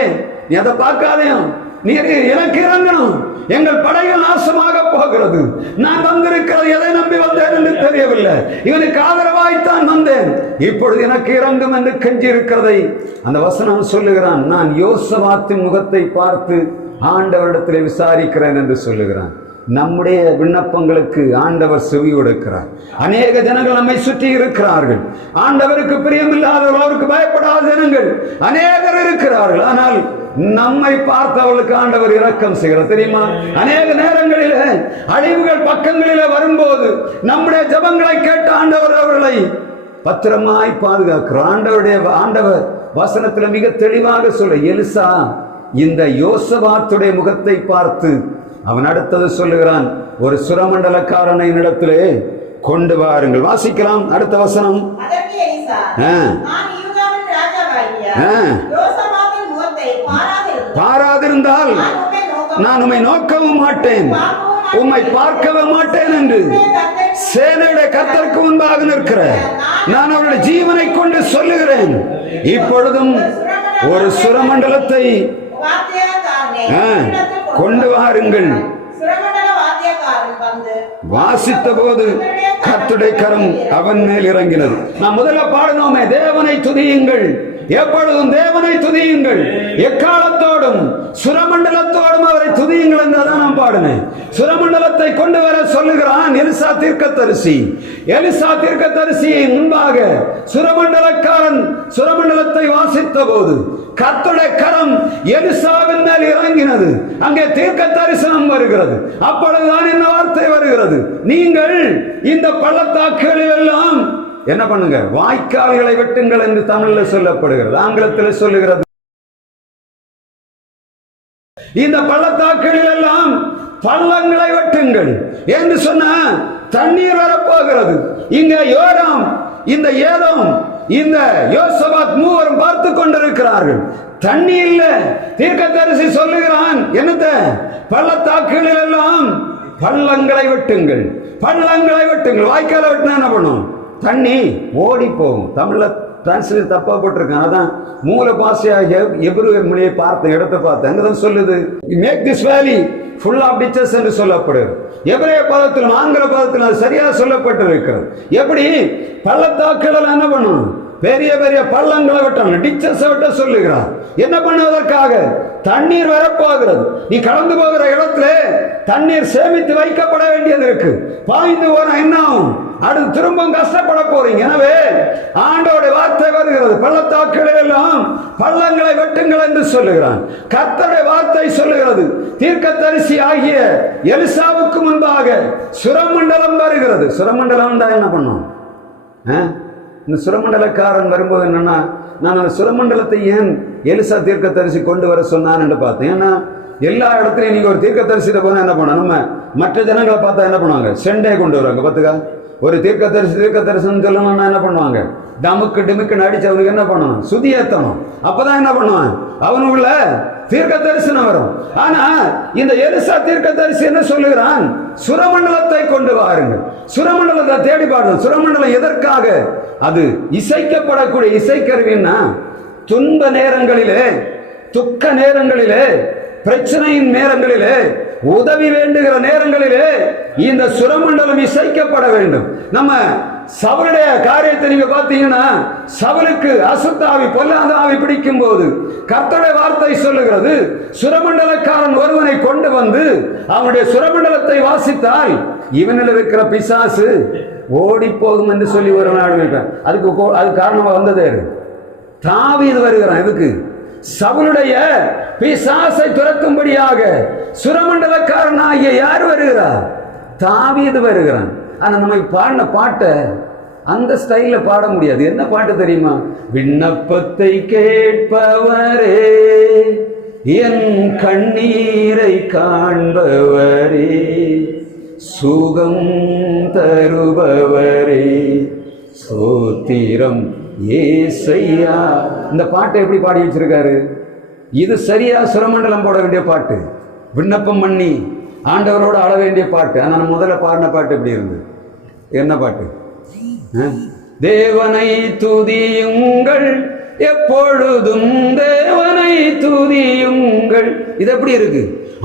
நீ அதை பார்க்காதையும், நீ எனக்கு இறங்கணும், எங்கள் படைகள் நாசமாக போகிறது, நான் வந்திருக்கிறது எதை நம்பி வந்தேன் என்று தெரியவில்லை, இவனுக்கு ஆதரவாய்த்தான் வந்தேன், இப்பொழுது எனக்கு இறங்கும் என்று கெஞ்சி இருக்கிறதை அந்த வசனம் சொல்லுகிறான். நான் யோசபாத்தின் முகத்தை பார்த்து ஆண்டவரிடத்திலே விசாரிக்கிறேன் என்று சொல்லுகிறான். நம்முடைய விண்ணப்பங்களுக்கு ஆண்டவர் செவி கொடுக்கிறார். அநேக ஜனங்கள் நம்மை சுற்றி இருக்கிறார்கள். ஆண்டவருக்கு பிரியமில்லாதவர்கள், அவருக்கு பயப்படாத ஜனங்கள் அநேகர் இருக்கிறார்கள். ஆனால் நம்மை பார்த்தவர்களுக்கு ஆண்டவர் இரக்கம் செய்கிறார். தெரியுமா? அநேக நேரங்களில் அழிவுகள் பக்கங்களில் வரும்போது நம்முடைய ஜெபங்களை கேட்ட ஆண்டவர் அவர்களை பத்திரமாய் பாதுகாக்கிறார். ஆண்டவர் வசனத்தில் மிக தெளிவாக சொல்ல, எலிசா இந்த யோசபாத்துடைய முகத்தை பார்த்து அவன் அடுத்தது சொல்லுகிறான், ஒரு சுரமண்டலக்காரனை இடத்திலே கொண்டு வாருங்கள். வாசிக்கலாம் அடுத்த வசனம். பாராதிருந்தால் நான் உம்மை நோக்கவும் மாட்டேன், உம்மை பார்க்கவும் மாட்டேன் என்று சேனையுடைய கர்த்தருக்கு முன்பாக நிற்கிற நான் அவருடைய ஜீவனை கொண்டு சொல்லுகிறேன். இப்பொழுதும் ஒரு சுரமண்டலத்தை கொண்டு வாருங்கள். வாசித்த போது கர்த்தருடைய கரம் அவன் மேல் இறங்கினது. நான் முதல்ல பாடினோமே, தேவனை துதியுங்கள், எப்பொழுதும் தேவனை துதியுங்கள், எக்காலத்தோடும் சுரமண்டலத்தோடும் அவரை துதியுங்கள் என்றுதான் நான் பாடினேன். சுரமண்டலத்தை கொண்டு வர சொல்லுகிறான் எலிசா தீர்க்கதரிசி. எலிசா தீர்க்கதரிசியை முன்பாக சுரமண்டலக்காரன் சுரமண்டலத்தை வாசித்த போது கர்த்தருடைய கரம் எலிசாவின் மேல் இறங்கினது. அங்கே தீர்க்க தரிசனம் வருகிறது. அப்பொழுதுதான் என்ன வார்த்தை வருகிறது, நீங்கள் இந்த பள்ளத்தாக்குகளில் எல்லாம் என்ன பண்ணுங்க, வாய்க்கால்களை வெட்டுங்கள் என்று தமிழில் சொல்லப்படுகிறது. ஆங்கிலத்தில் சொல்லுகிறது, இந்த பள்ளத்தாக்குகளில் எல்லாம் பள்ளங்களை வெட்டுங்கள் என்று சொன்ன தண்ணீர் வரப்போகிறது. இங்க யோராம், இந்த ஏதோம், இந்த யோசபாத் மூவரும் பார்த்து கொண்டிருக்கிறார்கள். தண்ணி இல்ல. தீர்க்கதரிசி சொல்லுகிறான், என்னத்த, பள்ளத்தாக்குகளில் எல்லாம் பள்ளங்களை வெட்டுங்கள், பள்ளங்களை வெட்டுங்கள். வாய்க்கால வெட்டினா என்ன பண்ணும், தண்ணி ஓடி போகும். தமிழ்ல டிரான்ஸ்லேட் தப்பா போட்டிருக்கான். அதான் மூல பாஷையாக எபிரு மொழியை பார்த்த இடத்தை பார்த்து அங்கதான் சொல்லுது, மேக் திஸ் வேலி ஃபுல் ஆஃப் டிச்சஸ் என்று சொல்லப்படுது. எபிரேய பதத்திலும் ஆங்கில பதத்திலும் அது சரியாக சொல்லப்பட்டிருக்கிறது. எப்படி பள்ளத்தாக்குகள் என்ன பண்ணும், பெரிய பெரிய பள்ளங்களை வெட்டணும், டிச்சஸ் வெட்ட சொல்லுகிறார். என்ன பண்ணுவதற்காக, தண்ணீர் வரப்போகிறது. நீ கடந்து போகிற இடத்துல தண்ணீர் சேமித்து வைக்கப்பட வேண்டியது இருக்கு. பாய்ந்து போனா என்ன ஆகும், அடுத்து திரும்ப கஷ்டப்பட போறீங்க. எனவே ஆண்டோட வார்த்தை வருகிறது, பள்ளத்தாக்குகளில் எல்லாம் பள்ளங்களை வெட்டுங்கள் என்று சொல்லுகிறான். கர்த்தருடைய வார்த்தை சொல்லுகிறது, வருகிறது. தீர்க்கதரிசி ஆகிய எலிசாவுக்கு முன்பாக சுரமண்டலம் வருகிறது. சுரமண்டலம் தான் என்ன பண்ணும்? இந்த சுரமண்டலக்காரன் வரும்போது என்னன்னா, நான் அந்த சுரமண்டலத்தை ஏன் எலிசா தீர்க்கதரிசி கொண்டு வர சொன்னான் என்று பார்த்தேன். ஏன்னா எல்லா இடத்துலையும் நீங்க ஒரு தீர்க்கதரிசியில போனா என்ன பண்ணணும்? நம்ம மற்ற ஜனங்களை பார்த்தா என்ன பண்ணுவாங்க? செண்டே கொண்டு வருவாங்க. பார்த்துக்கா, ஒரு தீர்க்கதரிசனம் சொல்லணும்னா என்ன பண்ணுவாங்க? டமுக்கு டிமுக்குன்னு அடிச்சு அவனுக்கு என்ன பண்ணணும்? சுதி ஏத்தணும். அப்பதான் என்ன பண்ணுவான்? அவனுக்குள்ள தீர்க்க தரிசனம் வரும். ஆனா இந்த எலிசா தீர்க்கதரிசி என்ன சொல்லுகிறான்? சுரமண்டலத்தை கொண்டு வாருங்கள். சுரமண்டலத்தை தேடி பாருங்க. சுரமண்டலம் எதற்காக? அது இசைக்கப்படக்கூடிய இசைக்கருவின்னா, துன்ப நேரங்களிலே, துக்க நேரங்களிலே, பிரச்சனையின் நேரங்களிலே, உதவி வேண்டுகிற நேரங்களிலே இந்த சுரமண்டலம் இசைக்கப்பட வேண்டும். நம்ம சவுளுடைய காரியத்தை நீங்க பார்த்தீங்கன்னா, சவுலுக்கு அசுத்தாவி பொல்லாத ஆவி பிடிக்கும் போது கர்த்தருடைய வார்த்தை சொல்லுகிறது, சுரமண்டலக்காரன் ஒருவனை கொண்டு வந்து அவனுடைய சுரமண்டலத்தை வாசித்தால் இவனில் இருக்கிற பிசாசு ஓடி போகும் என்று சொல்லி ஒரு நாள். அது காரணமா வந்ததே தாவீது வருகிறான். எதுக்கு? சவுளுடைய பிசாசை துரத்தும்படியாக சுரமண்டலக்காரன் ஆகிய யார் வருகிறார்? தாவீது வருகிறான். ஆனா நம்ம பாடின பாட்டை அந்த ஸ்டைல்ல பாட முடியாது. என்ன பாட்டு தெரியுமா? விண்ணப்பத்தை கேட்பவரே, என் கண்ணீரை காண்பவரே, சுகம் தருபவரே, சோத்திரம் ஏசையா. இந்த பாட்டை எப்படி பாடி வச்சிருக்காரு? இது சரியா சுரமண்டலம் போட வேண்டிய பாட்டு, விண்ணப்பம் பண்ணி ஆண்டவரோடு ஆட வேண்டிய பாட்டு. ஆனா முதல்ல பாடின பாட்டு எப்படி இருந்து? என்ன பாட்டு? தேவனை துதியுங்கள், எப்பொழுதும் தேவனை துதியுங்கள். இது எப்படி இருக்கு?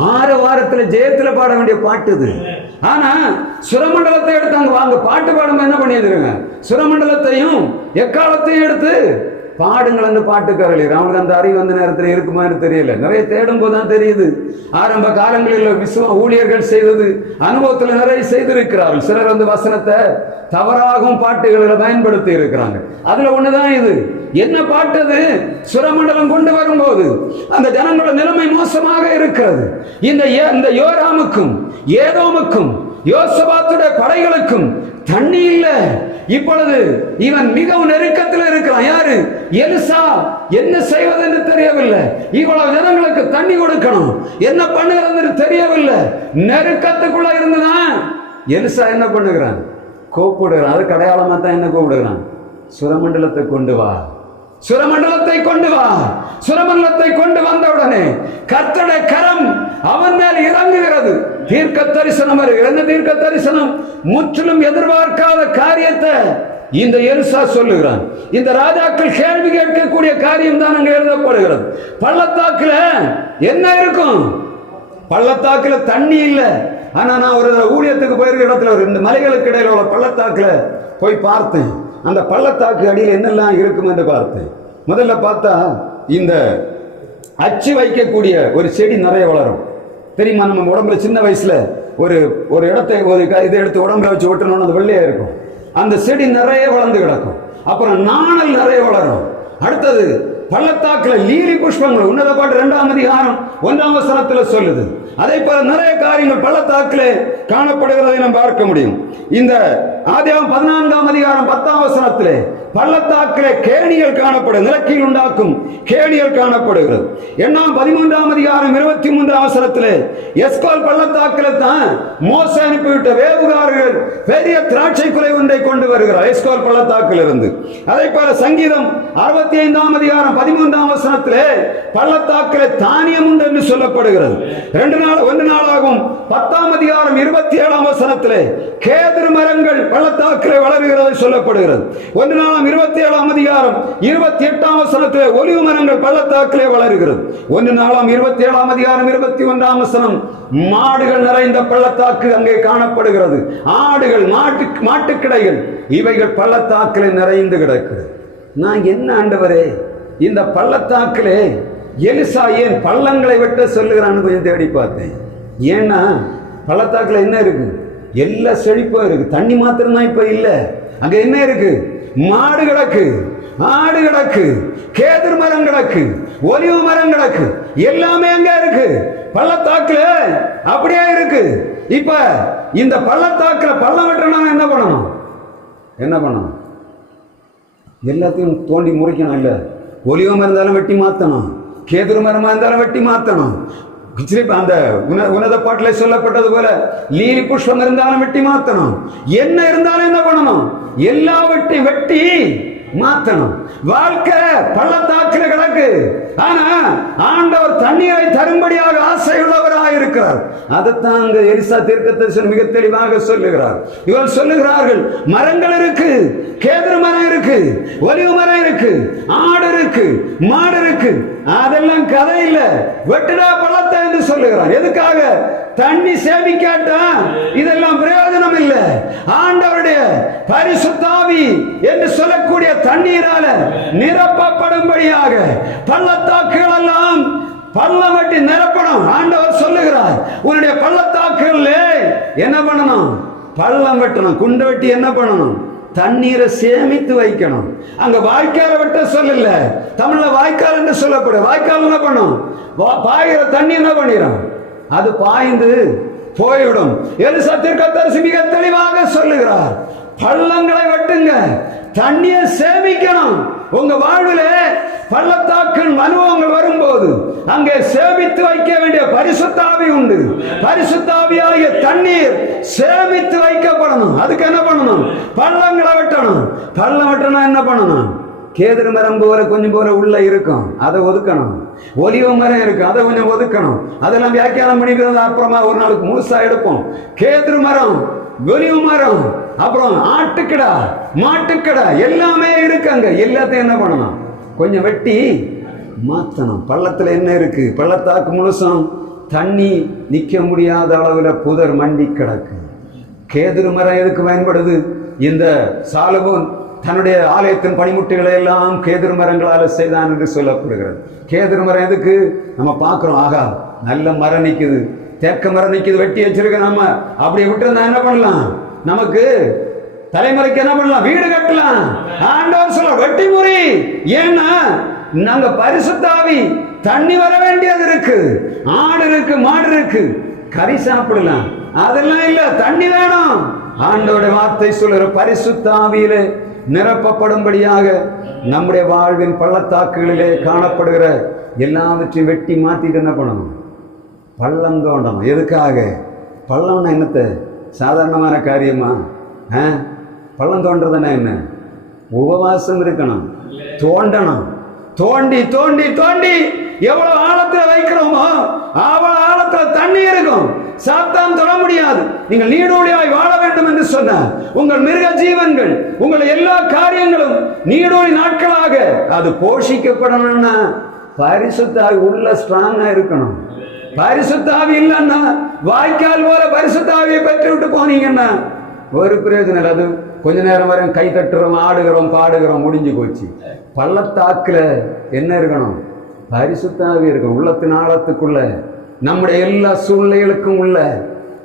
6 வாரத்துல ஜெயத்துல பாட வேண்டிய பாட்டு இது. ஆனா சுரமண்டலத்தை எடுத்து அங்க வாங்க பாட்டு பாடும்போது என்ன பண்ணிடுங்க? சுரமண்டலத்தையும் எக்காலத்தையும் எடுத்து பாடுங்கள் அந்த பாட்டுக்காரர்கள். அவங்களுக்கு அந்த அறிவு அந்த நேரத்தில் இருக்குமான்னு தெரியல. நிறைய தேடும் போதுதான் தெரியுது. ஆரம்ப காலங்களில் ஊழியர்கள் செய்தது அனுபவத்தில் நிறைய செய்திருக்கிறார்கள். சிலர் வந்து வசனத்தை தவறாகவும் பாட்டுகளில் பயன்படுத்தி இருக்கிறாங்க. அதுல ஒண்ணுதான் இது. என்ன பாட்டது? சுரமண்டலம் கொண்டு வரும்போது அந்த ஜனங்களோட நிலைமை மோசமாக இருக்கிறது. இந்த யோராமுக்கும் ஏதோமுக்கும் யோசபாத்துடைய படைகளுக்கும் தண்ணி இல்ல. இப்பொழுது இவன் மிகவும் நெருக்கத்தில் இருக்கிறான். யாரு? எலிசா. என்ன செய்வது என்று தெரியவில்லை. இவ்வளவு ஜனங்களுக்கு தண்ணி கொடுக்கணும், என்ன பண்ணுகிறது தெரியவில்லை. நெருக்கத்துக்குள்ள இருந்துதான் எலிசா என்ன பண்ணுகிறான்? கூப்பிடுகிறான். அது அடையாளமா தான் என்ன கூப்பிடுகிறான்? சுரமண்டலத்தை கொண்டு வா, சுரமண்டலத்தை கொண்டு வா. சுரமண்டலத்தை கொண்டு வந்தவுடனே கர்த்தருடைய கரம் அவன் மேல் இறங்குகிறது. தீர்க்க தரிசனம் வருகிறது. என்ன தீர்க்க தரிசனம்? முற்றிலும் எதிர்பார்க்காத காரியத்தை இந்த எலிசா சொல்லுகிறான். இந்த ராஜாக்கள் கேள்வி கேட்கக்கூடிய காரியம் தான் அங்க எழுதப்படுகிறது. பள்ளத்தாக்குல என்ன இருக்கும்? பள்ளத்தாக்குல தண்ணி இல்லை. ஆனா நான் ஒரு ஊழியத்துக்கு போயிருக்கிற இடத்துல இந்த மலைகளுக்கு இடையில உள்ள பள்ளத்தாக்குல போய் பார்த்தேன். அந்த பள்ளத்தாக்கு அடியில் என்னெல்லாம் இருக்கும் என்று பார்த்தேன். முதல்ல பார்த்தா இந்த அச்சு வைக்கக்கூடிய ஒரு செடி நிறைய வளரும். தெரியுமா? நம்ம உடம்புல சின்ன வயசுல ஒரு இடத்தை இதை எடுத்து உடம்புல வச்சு ஒட்டணும்னு அது வெள்ளையா இருக்கும். அந்த செடி நிறைய வளர்ந்து கிடக்கும். அப்புறம் நாணல் நிறைய வளரும். அடுத்தது பள்ளத்தாக்குல லீலி புஷ்பங்கள் உன்னத பாட்டு 2ஆம் அதிகாரம் 1ஆம் வசனத்தில் சொல்லுது. அதே போல நிறைய காரியங்கள் பள்ளத்தாக்கிலே காணப்படுகிறதை நாம் பார்க்க முடியும். இந்த ஆதியாகமம் 14ஆம் அதிகாரம் 10ஆம் வசனத்திலே பள்ளத்தாக்கிலே கேணிகள் காணப்படும், நிலக்கீழ் உண்டாக்கும் கேணிகள் காணப்படுகிறது. 13ஆம் அதிகாரம் 23ஆம் வசனத்திலே எஸ்கோல் பள்ளத்தாக்கிலே தான் மோசே அனுப்பிவிட்ட வேவுகாரர்கள் பெரிய திராட்சை குலை ஒன்றை கொண்டு வருகிறார் எஸ்கோல் பள்ளத்தாக்கிலிருந்து. அதே போல சங்கீதம் 65ஆம் அதிகாரம் 13ஆம் வசனத்திலே பள்ளத்தாக்கிலே தானியம் உண்டு என்று சொல்லப்படுகிறது. 1 நாளாகும் 10ஆம் அதிகாரம் 27ஆம் வசனத்திலே கேதுரு மரங்கள் பள்ளத்தாக்கிலே வளருகிறது சொல்லப்படுகிறது. 1 நாளாம் 27ஆம் அதிகாரம் 28ஆம் வசனத்திலே ஒலிவு மரங்கள் பள்ளத்தாக்கிலே வளருகிறது. 1 நாளாம் 27ஆம் அதிகாரம் 21ஆம் வசனம் மாடுகள் நிறைந்த பள்ளத்தாக்கு அங்கே காணப்படுகிறது. ஆடுகள், மாட்டுக்கிடைகள் இவைகள் பள்ளத்தாக்கிலே நிறைந்து கிடக்கிறது. நான் என்ன ஆண்டவரே, இந்த பள்ளத்தாக்கிலே எலிசா ஏன் பள்ளங்களை வெட்ட சொல்லுகிறான்னு கொஞ்சம் தேடி பார்த்தேன். ஏன்னா பள்ளத்தாக்குல என்ன இருக்கு? எல்லா செழிப்பும் இருக்கு, தண்ணி மாத்திரம் தான் இப்ப இல்ல. அங்க என்ன இருக்கு? மாடு கிடக்கு, ஆடு கிடக்கு, கேதுர் மரம் கிடக்கு, ஒலிவு மரம் கிடக்கு, எல்லாமே அங்க இருக்கு. பள்ளத்தாக்குல அப்படியே இருக்கு. இப்ப இந்த பள்ளத்தாக்குல பள்ளம் வெட்டணும், என்ன பண்ணணும்? என்ன பண்ணணும்? எல்லாத்தையும் தோண்டி முறைக்கணும். இல்ல, ஒலிவ மரம் இருந்தாலும் வெட்டி மாத்தணும், கேதுரு மரமா இருந்தாலும் வெட்டி மாத்தணும். அந்த உன்னத பாட்டில் சொல்லப்பட்டது போல லீலி புஷ்பம் இருந்தாலும் வெட்டி மாத்தணும். என்ன இருந்தாலும் என்ன பண்ணணும்? எல்லாவற்றையும் வெட்டி மாத்தணும். வாழ்க்கை பள்ளத்தாக்கில கிடக்கு. ஆனா ஆண்டவர் தண்ணீரை தரும்படியாக ஆசையுள்ளவராக இருக்கிறார். அதைத்தான் அங்க எலிசா தீர்க்கதரிசி மிக தெளிவாக சொல்லுகிறார். இவர் சொல்லுகிறார்கள், மரங்கள் இருக்கு, கேதுரு மரம் இருக்கு, ஒலிவு மரம் இருக்கு, ஆடு இருக்கு, மாடு இருக்கு, அதெல்லாம் கதை இல்ல, வெட்டுடா பள்ளத்தை என்று சொல்லுகிறார். எதுக்காக? தண்ணி சேமிக்காட்டா இதெல்லாம் பிரயோஜனம் இல்ல. ஆண்டவருடைய பரிசுத்த ஆவி என்று சொல்லக்கூடிய தண்ணீரால நிரப்பப்படும்படியாக பள்ளத்தாக்குகள் எல்லாம் பள்ளம் வெட்டி நிரப்பணும். ஆண்டவர் சொல்லுகிறார், உன்னுடைய பள்ளத்தாக்குகள் என்ன பண்ணணும்? பள்ளம் வெட்டணும். குண்டை வெட்டி என்ன பண்ணணும்? தண்ணீரை சேமித்து வைக்கணும். அங்க வாய்க்கால வெட்ட சொல்லல, தமிழ்ல வாய்க்கால் என்று சொல்லப்படும். வாய்க்கால் என்ன பண்ணும்? பாயிற தண்ணி என்ன பண்ணிடும்? அது பாய்ந்து போய்விடும். எலிசா தீர்க்கதரிசி மிக தெளிவாக சொல்லுகிறார், பள்ளங்களை வெட்டுங்க, தண்ணியை சேமிக்கணும். உங்க வாழ்வில் பள்ளத்தாக்கு அனுபவங்கள் வரும்போது அங்கே சேமித்து வைக்க வேண்டிய பரிசுத்த ஆவி உண்டு. பரிசுத்த ஆவியாகிய தண்ணீர் சேமித்து வைக்கப்படணும். அதுக்கு என்ன பண்ணணும்? பள்ளங்களை வெட்டணும். பள்ளம் வெட்டணும் என்ன பண்ணணும்? கேதுரு மரம் போல கொஞ்சம் போல உள்ள இருக்கும், அதை ஒதுக்கணும். ஒலிவ மரம் இருக்கு, அதை கொஞ்சம் ஒதுக்கணும். அதெல்லாம் வியாக்கியானம் பண்ணிக்கிறது அப்புறமா ஒரு நாளுக்கு முழுசா எடுப்போம். கேதுரு மரம், ஒலிவ மரம், அப்புறம் ஆட்டுக்கடா, மாட்டுக்கடா எல்லாமே இருக்காங்க. எல்லாத்தையும் என்ன பண்ணணும்? கொஞ்சம் வெட்டி மாத்தணும். பள்ளத்துல என்ன இருக்கு? பள்ளத்தாக்கு முழுசும் தண்ணி நிக்க முடியாத அளவுல புதர் மண்டி கிடக்கு. கேதுரு மரம் எதுக்கு பயன்படுது? இந்த சாலமோன் தன்னுடைய ஆலயத்தின் பனிமுட்டுகளை எல்லாம் கேதுரு மரங்களால செய்தான் என்று சொல்லப்படுகிறது. கேதுரு மரம் எதுக்கு? நம்ம பார்க்கிறோம், ஆகா நல்ல மரம் நிக்குது, தேக்க மரம் நிக்குது, வெட்டி வச்சிருக்க. நம்ம அப்படி விட்டுருந்தா என்ன பண்ணலாம்? நமக்கு தலைமுறைக்கு என்ன பண்ணலாம்? வீடு கட்டலாம். ஆண்டவர் சொல்ல வெட்டி முறி. ஏன்னா நாங்க பரிசுத்த ஆவி தண்ணி வர வேண்டியது இருக்கு, ஆடு இருக்கு, மாடு இருக்கு, கறி சாப்பிடலாம், அதெல்லாம் இல்ல, தண்ணி வேணும். ஆண்டவருடைய வார்த்தை சொல்லுற பரிசுத்த ஆவியிலே நிரப்பப்படும்படியாக நம்முடைய வாழ்வின் பள்ளத்தாக்குகளிலே காணப்படுகிற எல்லாவற்றையும் வெட்டி மாத்திட்டு என்ன பண்ணணும்? பள்ளம் தோண்டணும். எதுக்காக? பள்ளம்னா என்னத்தை? சாதாரணமான காரியமா? பள்ளம் தோன்றதுன்னா என்ன? உபவாசம் இருக்கணும், தோண்டணும். தோண்டி தோண்டி தோண்டி எவ்வளவு ஆழத்துல வைக்கிறோமோ அவ்வளவு ஆழத்துல தண்ணி இருக்கும். சாத்தான் தொட முடியாது. நீங்கள் நீடூழியாய் வாழ வேண்டும் என்று சொன்ன உங்கள் மிருக ஜீவன்கள், உங்கள் எல்லா காரியங்களும் நீடூழி நாட்களாக அது போஷிக்கப்படணும்னா பரிசுத்த ஆவி உள்ள ஸ்ட்ராங்கா இருக்கணும். பரிசுத்த ஆவி இல்லைன்னா வாய்க்கால் போல பரிசுத்த ஆவியை பெற்று விட்டு போனீங்கன்னா ஒரு பிரயோஜனம் இல்லை. அது கொஞ்ச நேரம் வரையும் கை தட்டுறோம், ஆடுகிறோம், பாடுகிறோம், முடிஞ்சு போச்சு. பள்ளத்தாக்குல என்ன இருக்கணும்? பரிசுத்த ஆவி இருக்கணும். உள்ளத்தின் ஆழத்துக்குள்ள நம்முடைய எல்லா சூழ்நிலைகளுக்கும் உள்ள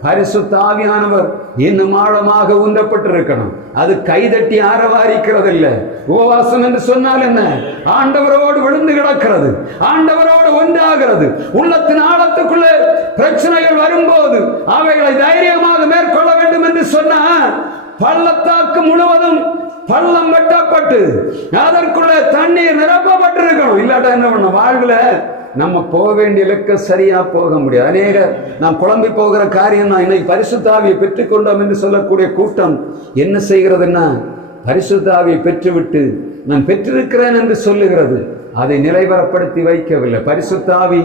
பரிசுத்த ஆவியானவர் இன்னும் ஆழமாக ஊன்றப்பட்டிருக்கணும். அது கைதட்டி ஆரவாரிக்கிறது இல்லை. உபவாசம் என்று சொன்னால் என்ன? ஆண்டவரோடு விழுந்து கிடக்கிறது, ஆண்டவரோடு ஒன்றாகிறது. உள்ளத்தின் ஆழத்துக்குள்ளே பிரச்சனைகள் வரும்போது அவைகளை தைரியமாக மேற்கொள்ள வேண்டும் என்று சொன்ன பள்ளத்தாக்கு முழுவதும் பள்ளம் வெட்டப்பட்டு அதற்குள்ள தண்ணீர் நிரப்பப்பட்டிருக்கணும். இல்லாட்டா என்ன பண்ண? வாழ்வுல நம்ம போக வேண்டிய இலக்க சரியா போக முடியாது. அநேக நாம் குழம்பி போகிற காரியம் தான். இன்னைக்கு பரிசுத்த ஆவியை பெற்றுக்கொண்டோம் என்று சொல்லக்கூடிய கூட்டம் என்ன செய்கிறதுன்னா, பரிசுத்த ஆவியை பெற்றுவிட்டு நான் பெற்றிருக்கிறேன் என்று சொல்லுகிறது, அதை நிலைவரப்படுத்தி வைக்கவில்லை. பரிசுத்த ஆவி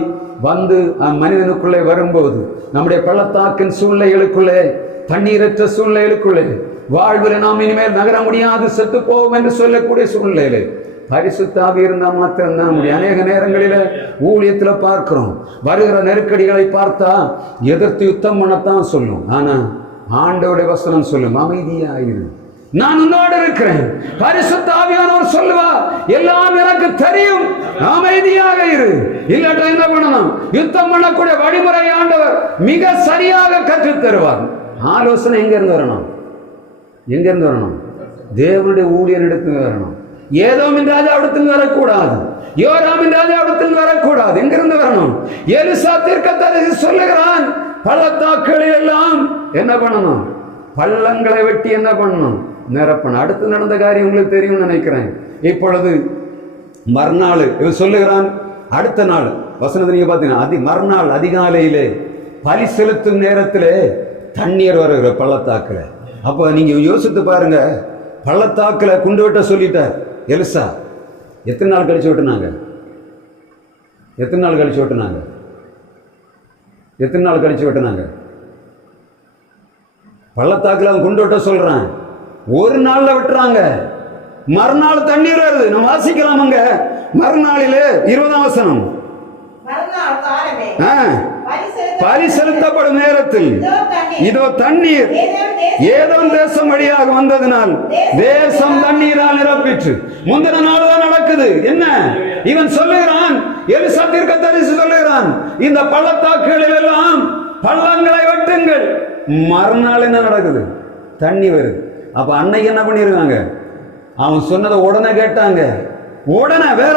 வந்து மனிதனுக்குள்ளே வரும்போது நம்முடைய பள்ளத்தாக்கின் சூழ்நிலைகளுக்குள்ளே, தண்ணீரற்ற சூழ்நிலைகளுக்குள்ளே, வாழ்வில் நாம் இனிமேல் நகர முடியாது, செத்து போவோம் என்று சொல்லக்கூடிய சூழ்நிலையிலே பரிசுத்த ஆவி இருந்தால் மாத்திரம்தான் முடியும். அநேக நேரங்களில ஊழியத்துல பார்க்கிறோம், வருகிற நெருக்கடிகளை பார்த்தா எதிர்த்து யுத்தம் பண்ணத்தான் சொல்லும். ஆனா ஆண்டவருடைய வசனம் சொல்லும், அமைதியாயிரு, நான் உன்னோடு இருக்கிறேன். பரிசுத்த ஆவியானவர் சொல்லுவா, எல்லாம் எனக்கு தெரியும், அமைதியாக இரு. இல்லாட்ட என்ன பண்ணணும்? யுத்தம் பண்ணக்கூடிய வழிமுறை ஆண்டவர் மிக சரியாக கற்றுத் தருவார். ஆலோசனை எங்க இருந்து வரணும்? எங்க இருந்து வரணும்? தேவனுடைய ஊழியரிடத்து வரணும். ஏதோமின் ராஜாவிடத்தில் வரக்கூடாது, யோராமின் ராஜாவிடத்தில் வரக்கூடாது. எங்கிருந்து வரணும்? எலிசா தீர்க்கதரிசி சொல்லுகிறான், பள்ளத்தாக்குகளில் எல்லாம் என்ன பண்ணணும்? பள்ளங்களை வெட்டி என்ன பண்ணணும்? நிரப்பணும். அடுத்து நடந்த காரியம் உங்களுக்கு தெரியும் நினைக்கிறேன். இப்பொழுது மறுநாள் இவன் சொல்லுகிறான், அடுத்த நாள் வசனத்தை நீங்க பார்த்தீங்கன்னா மறுநாள் அதிகாலையிலே பலி செலுத்தும் நேரத்திலே தண்ணீர் வருகிற பள்ளத்தாக்குல. அப்போ நீங்க யோசித்து பாருங்க, பள்ளத்தாக்குல குண்டு வெட்ட சொல்லிட்டார் எலிசா. எத்தனை நாள் கழிச்சு வெட்டினாங்க? எத்தனை நாள் கழிச்சு வெட்டினாங்க? எத்தனை நாள் கழிச்சு வெட்டினாங்க? பள்ளத்தாக்குல அவன் குண்டு வெட்ட சொல்றான், ஒரு நாள்ல வெட்டுறாங்க. மறுநாள் தண்ணீர் வருது. நம்ம வாசிக்கலாமங்க. மறுநாளிலே 20ஆம் வசனம், பலி செலுத்தப்படும் நேரத்தில் இதோ தண்ணீர் ஏதோம் தேசம் வழியாக வந்ததினால் தேசம் தண்ணீரால் நிரப்பிற்று. முந்தின நாள் தான் நடக்குது. என்ன இவன் சொல்லுகிறான்? எலிசா தீர்க்கதரிசி சொல்லுகிறான், இந்த பள்ளத்தாக்குகளில் எல்லாம் பள்ளங்களை வெட்டுங்கள். மறுநாள் என்ன நடக்குது? தண்ணி வருது. அப்ப அன்னைக்கு என்ன பண்ணிருக்காங்க? அவன் சொன்னதை உடனே கேட்டாங்க. உடனே வேற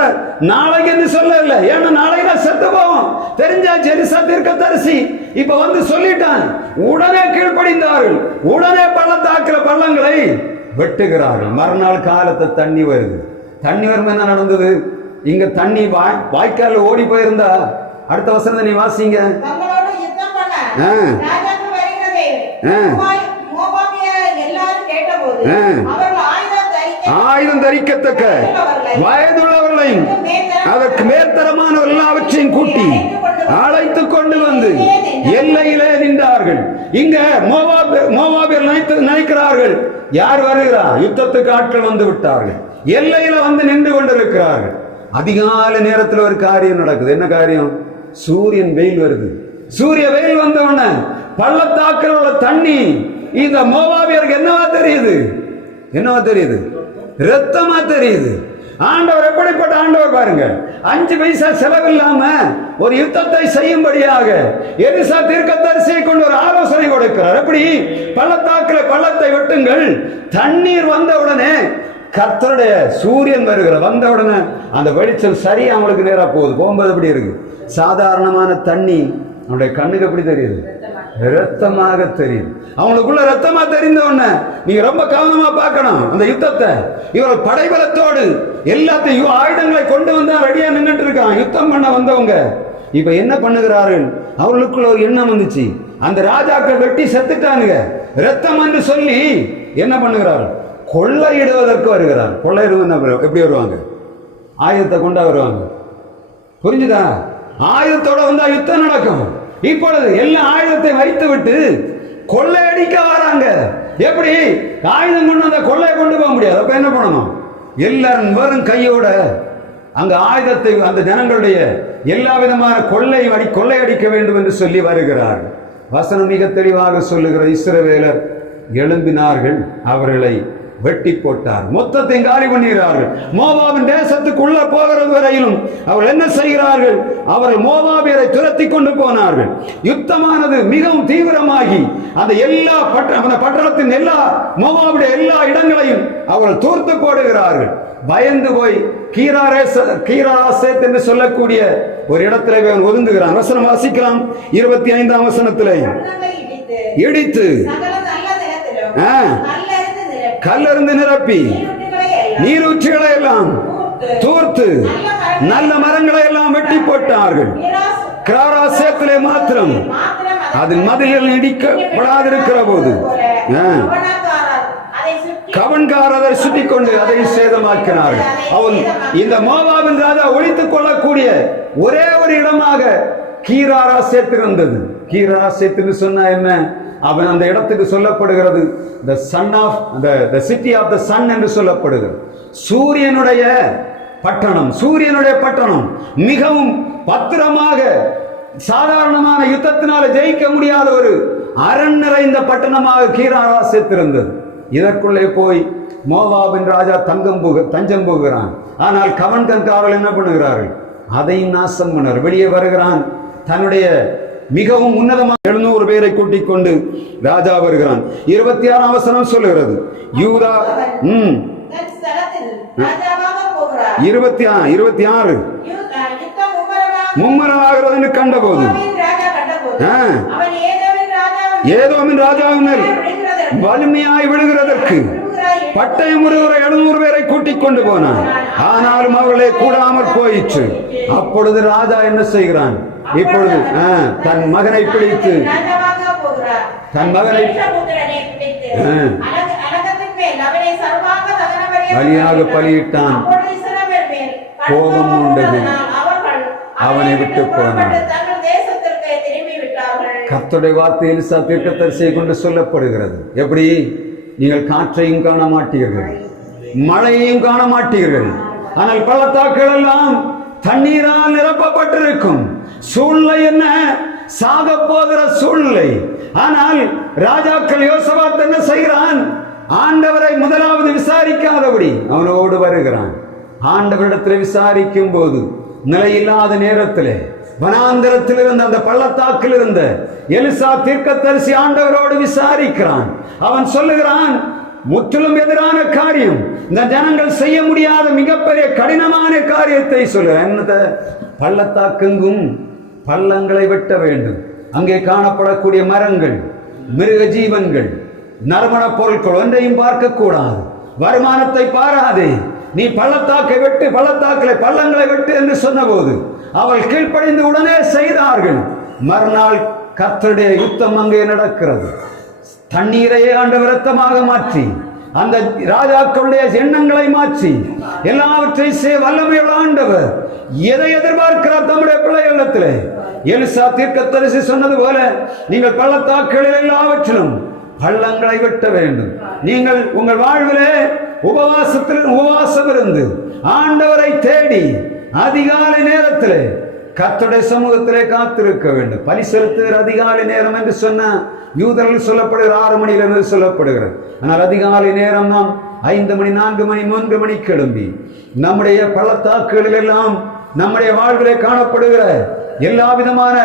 நாளைக்கு என்று சொல்லல. ஏன்னா நாளைக்கு தான் செத்து போவோம் தெரிஞ்சாச்சு. எலிசா தீர்க்கதரிசி இப்ப வந்து சொல்லிட்டான். உடனே கீழ்ப்படிந்தார்கள். உடனே பள்ளத்தாக்குற பள்ளங்களை வெட்டுகிறார்கள். மறுநாள் காலத்தை தண்ணி வருது. தண்ணி வரும். என்ன நடந்தது? இங்க தண்ணி வாய்க்கால ஓடி போயிருந்தா அடுத்த வசனத்தை நீ வாசிங்க. ஆயுதம் தரிக்கத்தக்க வயதுள்ளவர்களையும் அதற்கு மேற்தரமான எல்லாவற்றையும் கூட்டி அழைத்துக் கொண்டு வந்து எல்லையிலே நின்றார்கள். இங்க மோவாபியர் நினைக்கிறார்கள், யார் வருகிறார்? யுத்தத்துக்கு ஆட்கள் வந்து விட்டார்கள். எல்லையில வந்து நின்று கொண்டிருக்கிறார்கள். அதிகாலை நேரத்தில் ஒரு காரியம் நடக்குது. என்ன காரியம்? சூரியன் வெயில் வருது. சூரிய வெயில் வந்த உடனே பள்ளத்தாக்கில் உள்ள தண்ணி இந்த மோவாபியருக்கு என்னவா தெரியுது? என்னவா தெரியுது? ரத்தமா தெரியுது. ஆண்டவர் எப்படிப்பட்ட ஆண்டவர் பாருங்க. 5 பைசா செலவில்லாம ஒரு யுத்தத்தை செய்யும்படியாக எலிசா தீர்க்கதரிசியை கொண்டு ஒரு ஆலோசனை கொடுக்கிறார். எப்படி? பள்ளத்தாக்குல பள்ளத்தை வெட்டுங்கள். தண்ணீர் வந்த உடனே கர்த்தருடைய சூரியன் வருகிற வந்த உடனே அந்த வெளிச்சம் சரியா அவங்களுக்கு நேரா போகுது. போகும்போது எப்படி இருக்கு? சாதாரணமான தண்ணி அவனுடைய கண்ணுக்கு எப்படி தெரியுது? ரத்தமாக தெரியுது. அவங்களுக்குள்ள ரத்தமா தெரிந்த உடனே நீங்க ரொம்ப கவனமா பார்க்கணும் அந்த யுத்தத்தை. இவர்கள் படைபலத்தோடு எல்லாத்தையும் ஆயுதங்களை கொண்டு வந்தா ரெடியா நின்றுட்டு இருக்கான். யுத்தம் பண்ண வந்தவங்க இப்ப என்ன பண்ணுகிறார்கள்? அவர்களுக்குள்ள ஒரு எண்ணம் வந்துச்சு. அந்த ராஜாக்கள் வெட்டி செத்துட்டாங்க, ரத்தம் என்று சொல்லி என்ன பண்ணுகிறார்கள்? கொள்ளையிடுவதற்கு வருகிறார். கொள்ளையிடுவது எப்படி வருவாங்க? ஆயுதத்தை கொண்டா வருவாங்க. புரிஞ்சுதா? ஆயுதத்தோட வந்தா யுத்தம் நடக்கும். இப்பொழுது எல்லா ஆயுதத்தை வைத்து விட்டு கொள்ளையடிக்க வராங்க. எப்படி? ஆயுதம் கொண்டு வந்த கொள்ளையை கொண்டு போக முடியாது. அப்ப என்ன பண்ணணும்? எல்லாரும் வெறும் கையோட அங்க ஆயுதத்தை அந்த ஜனங்களுடைய எல்லா விதமான கொள்ளையடிக்க வேண்டும் என்று சொல்லி வருகிறார்கள். வசனம் மிக தெளிவாக சொல்லுகிற, இஸ்ரவேலர் எழும்பினார்கள், அவர்களை வெட்டி போட்டார், மொத்தத்தை காலி பண்ணுகிறார்கள். மோவாபின் தேசத்துக்குள்ள போகிறது வரையிலும் அவர்கள் என்ன செய்கிறார்கள்? அவர்கள் மோவாபியரை துரத்தி கொண்டு போனார்கள். யுத்தமானது மிகவும் தீவிரமாகி அந்த எல்லா பட்டணத்தின் எல்லா மோவாபுடைய எல்லா இடங்களையும் அவர்கள் தூர்த்து போடுகிறார்கள். பயந்து போய் கீராசேத் என்று சொல்லக்கூடிய ஒரு இடத்திலே ஒதுங்குகிறான். வசனம் வாசிக்கலாம். 25ஆம் வசனத்திலே, இடித்து கல்லறிந்து நிரப்பி நீரூற்றுகளை எல்லாம் தூர்த்து நல்ல மரங்களை எல்லாம் வெட்டி போட்டார்கள். கிராராசேத்திலே மாத்திரம் அதன் மதில்கள் இடிக்கப்படாதிருக்கிற போது கவன்காரரை சுற்றி கொண்டு அதை சேதமாக்கினார்கள். அவன் இந்த மோவாபின் ராஜா ஒழித்துக் கொள்ளக்கூடிய ஒரே ஒரு இடமாக கீராராசேத் இருந்தது. கீராராசேத் என்று சொன்னா என்ன? அவன் அந்த இடத்துக்கு சொல்லப்படுகிறது the son of the city of the sun என்று சொல்லப்படுகிறது. சூரியனுடைய பட்டணம். சூரியனுடைய பட்டணம் மிகவும் பத்திரமாக, சாதாரணமான யுத்தத்தினால ஜெயிக்க முடியாத ஒரு அரண் நிறைந்த பட்டணமாக கீராராசேத் இருந்தது. இதற்குள்ளே போய் மோவாபின் ராஜா தஞ்சம் போகிறான். ஆனால் கவன்காரர்கள் என்ன பண்ணுகிறார்கள்? அதையும் நாசம் பண்ணார். வெளியே வருகிறான். தன்னுடைய மிகவும் உன்னதமான 700 பேரை கூட்டிக் கொண்டு ராஜா வருகிறான். 26ஆம் வசனம் சொல்லுகிறது, யூதா போகிறார். 26 யுத்தம் மும்மரமாகிறது என்று கண்டபோது ராஜா கண்டபோது அவன் ஏதோமின் ராஜாவின் மேல் வலிமையாய் விழுகிறதற்கு பட்டயம் ஒருவரை 700 பேரை கூட்டிக் கொண்டு போனான். ஆனாலும் அவர்களே கூடாமற் போயிற்று. அப்பொழுது ராஜா என்ன செய்கிறான்? இப்பொழுது தன் மகனை பிடித்து பலியாக பலியிட்டான். கோபம் உண்டது, அவனை விட்டு போனான். கர்த்தருடைய வார்த்தை எலிசா தீர்க்கதரிசியை கொண்டு சொல்லப்படுகிறது. எப்படி? நீங்கள் காற்றையும் காண மாட்டீர்கள், மழையையும் காண மாட்டீர்கள், ஆனால் பள்ளத்தாக்குகள் எல்லாம் தண்ணீரால் நிரப்பப்பட்டிருக்கும். சூழ்நிலை என்ன? சாக போகிற சூழ்நிலை. ஆனால் ராஜாக்கள் யோசபாத் என்ன செய்கிறான்? ஆண்டவரை முதலாவது விசாரிக்காதபடி அவனோடு வருகிறான். ஆண்டவரிடத்தில் விசாரிக்கும் போது நிலையில்லாத நேரத்திலே வனாந்தரத்தில் இருந்த அந்த பள்ளத்தாக்கில் இருந்த எலிசா தீர்க்கதரிசி ஆண்டவரோடு விசாரிக்கிறான். அவன் சொல்லுகிறான், முற்றிலும் எதிரான காரியம், இந்த ஜனங்கள் செய்ய முடியாத மிகப்பெரிய கடினமான காரியத்தை சொல்லுகிறான். என்னது? பள்ளத்தாக்கெங்கும் பள்ளங்களை வெட்ட வேண்டும். அங்கே காணப்படக்கூடிய மரங்கள், மிருக ஜீவன்கள், நறுமண பொருட்கள் ஒன்றையும் பார்க்க கூடாது. வருமானத்தை பாராதே, நீ பள்ளத்தாக்கை வெட்டு, பள்ளத்தாக்களை பள்ளங்களை வெட்டு என்று சொன்னபோது அவள் கீழ்ப்படிந்து உடனே செய்தார்கள். மறுநாள் கர்த்தருடைய யுத்தம் அங்கே நடக்கிறது. தண்ணீரையே ஆண்டவர் இரத்தமாக மாற்றி, அந்த ராஜாக்களுடைய எண்ணங்களை மாற்றி, எல்லாவற்றையும் செய்ய வல்லமையுள்ள ஆண்டவர் எதை எதிர்பார்க்கிறார் தம்முடைய பிள்ளைகளிடத்திலே? எலிசா தீர்க்கதரிசி சொன்னது போல, நீங்கள் பள்ளத்தாக்குகளில் எல்லாவற்றிலும் பள்ளங்களை வெட்ட வேண்டும். நீங்கள் உங்கள் வாழ்விலே உபவாசம் இருந்து ஆண்டவரை தேடி அதிகாலை நேரத்திலே கர்த்தருடைய சமூகத்திலே காத்திருக்க வேண்டும். பலி செலுத்துகிற அதிகாலை நேரம் என்று சொன்ன யூதர்கள் சொல்லப்படுகிற 6 மணியிலிருந்து சொல்லப்படுகிறது. ஆனால் அதிகாலை நேரம் நாம் 5 மணி, 4 மணி, 3 மணிக்கு எழும்பி நம்முடைய பள்ளத்தாக்குகளில் எல்லாம் நம்முடைய வாழ்விலே காணப்படுகிற எல்லா விதமான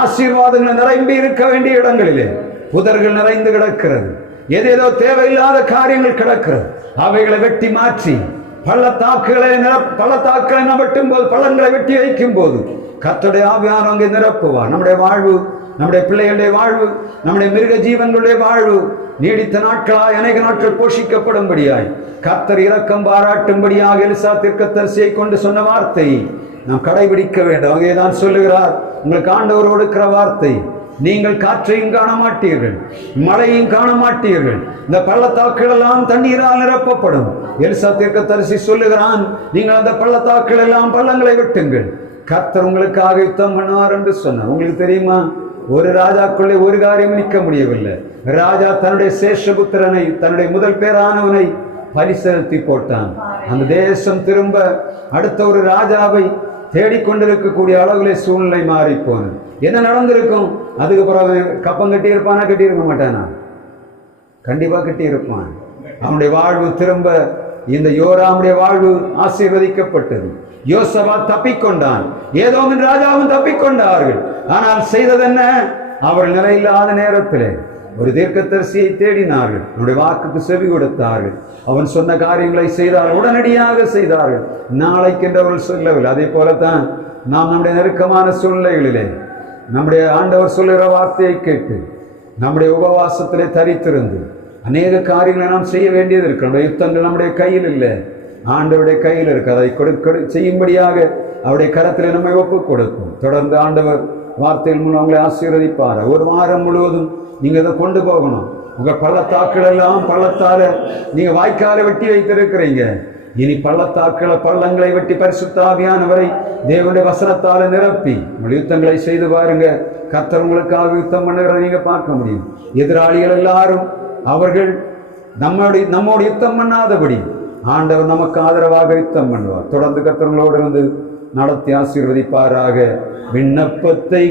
ஆசீர்வாதங்கள் நிரம்பி இருக்க வேண்டிய இடங்களிலே புதர்கள் நிறைந்து கிடக்கிறது. ஏதேதோ தேவையில்லாத காரியங்கள் கிடக்கிறது. அவைகளை வெட்டி மாற்றி பள்ளத்தாக்குகளை வெட்டும் போது, பள்ளங்களை வெட்டி வைக்கும் போது கர்த்தருடைய ஆவியானவர் அங்கே நிரப்புவார். நம்முடைய வாழ்வு, நம்முடைய பிள்ளைகளுடைய வாழ்வு, நம்முடைய மிருக ஜீவன்களுடைய வாழ்வு நீடித்த நாட்களாய் அநேக நாட்கள் போஷிக்கப்படும்படியாய் கர்த்தர் இரக்கம் பாராட்டும்படியாக எலிசா தீர்க்கதரிசியை கொண்டு சொன்ன வார்த்தை நாம் கடைபிடிக்க வேண்டும். அங்கே தான் சொல்லுகிறார், உங்களுக்கு ஆண்டவர் கொடுக்கிற வார்த்தை, நீங்கள் காற்றையும் காண மாட்டீர்கள், மழையும் காண மாட்டீர்கள், இந்த பள்ளத்தாக்குகள் எல்லாம் தண்ணீரால் நிரப்பப்படும். எலிசா தீர்க்கதரிசி சொல்லுகிறான், நீங்கள் அந்த பள்ளத்தாக்குகள் எல்லாம் பள்ளங்களை வெட்டுங்கள், கர்த்தர் உங்களுக்காக யுத்தம் பண்ணுவார் என்று சொன்னார். உங்களுக்கு தெரியுமா, ஒரு ராஜாக்குள்ளே ஒரு காரியம் நிற்க முடியவில்லை. ராஜா தன்னுடைய சேஷபுத்திரனை, தன்னுடைய முதல் பேரானவனை பலி செலுத்தி போட்டான். அந்த தேசம் திரும்ப அடுத்த ஒரு ராஜாவை தேடிக்கொண்டிருக்கக்கூடிய அளவிலே சூழ்நிலை மாறி போனது. என்ன நடந்திருக்கும்? அதுக்கு பிறகு கப்பம் கட்டி இருப்பானா? கட்டி இருக்க மாட்டானா? கண்டிப்பா கட்டி இருப்பான். அவனுடைய வாழ்வு திரும்ப, இந்த யோராமுடைய வாழ்வு ஆசீர்வதிக்கப்பட்டது. யோசபாத் தப்பிக்கொண்டான், ஏதோமின் ராஜாவும் தப்பிக்கொண்டார்கள். ஆனால் செய்தது என்ன? அவர்கள் நிலையில்லாத நேரத்திலே ஒரு தீர்க்கதரிசியை தேடினார்கள், அவனுடைய வாக்குக்கு செவி கொடுத்தார்கள், அவன் சொன்ன காரியங்களை செய்தார்கள், உடனடியாக செய்தார்கள். நாளைக்கு என்றவர்கள் சொல்லவில்லை. அதே போலத்தான் நாம் நம்முடைய நெருக்கமான சூழ்நிலைகளிலே நம்முடைய ஆண்டவர் சொல்லுகிற வார்த்தையை கேட்டு நம்முடைய உபவாசத்திலே தரித்திருந்து அநேக காரியங்களை நாம் செய்ய வேண்டியது இருக்கு. நம்முடைய யுத்தங்கள் நம்முடைய கையில் இல்லை, ஆண்டவருடைய கையில் இருக்கு. அதை செய்யும்படியாக அவருடைய கரத்தில் நம்மை ஒப்புக் கொடுக்கும். தொடர்ந்து ஆண்டவர் வார்த்தையில் மூலம் அவங்களை ஆசீர்வதிப்பார். ஒரு வாரம் முழுவதும் நீங்க இதை கொண்டு போகணும். உங்க பள்ளத்தாக்கள் எல்லாம் பள்ளத்தால நீங்க வாய்க்கால வெட்டி வைத்திருக்கிறீங்க. இனி பள்ளங்களை வெட்டி பரிசுத்த ஆவியானவரை தேவனுடைய வசனத்தால நிரப்பி உங்கள் யுத்தங்களை செய்து பாருங்க. கர்த்தர் உங்களுக்காக யுத்தம் பண்ணுகிறத நீங்க பார்க்க முடியும். எதிராளிகள் எல்லாரும் அவர்கள் நம்மோடு யுத்தம் பண்ணாதபடி ஆண்டவர் நமக்கு ஆதரவாக யுத்தம் பண்ணுவார். தொடர்ந்து கர்த்தர் உங்களோடு இருந்து நடத்தி ஆசீர்வதிப்பாராக. விண்ணப்பத்தை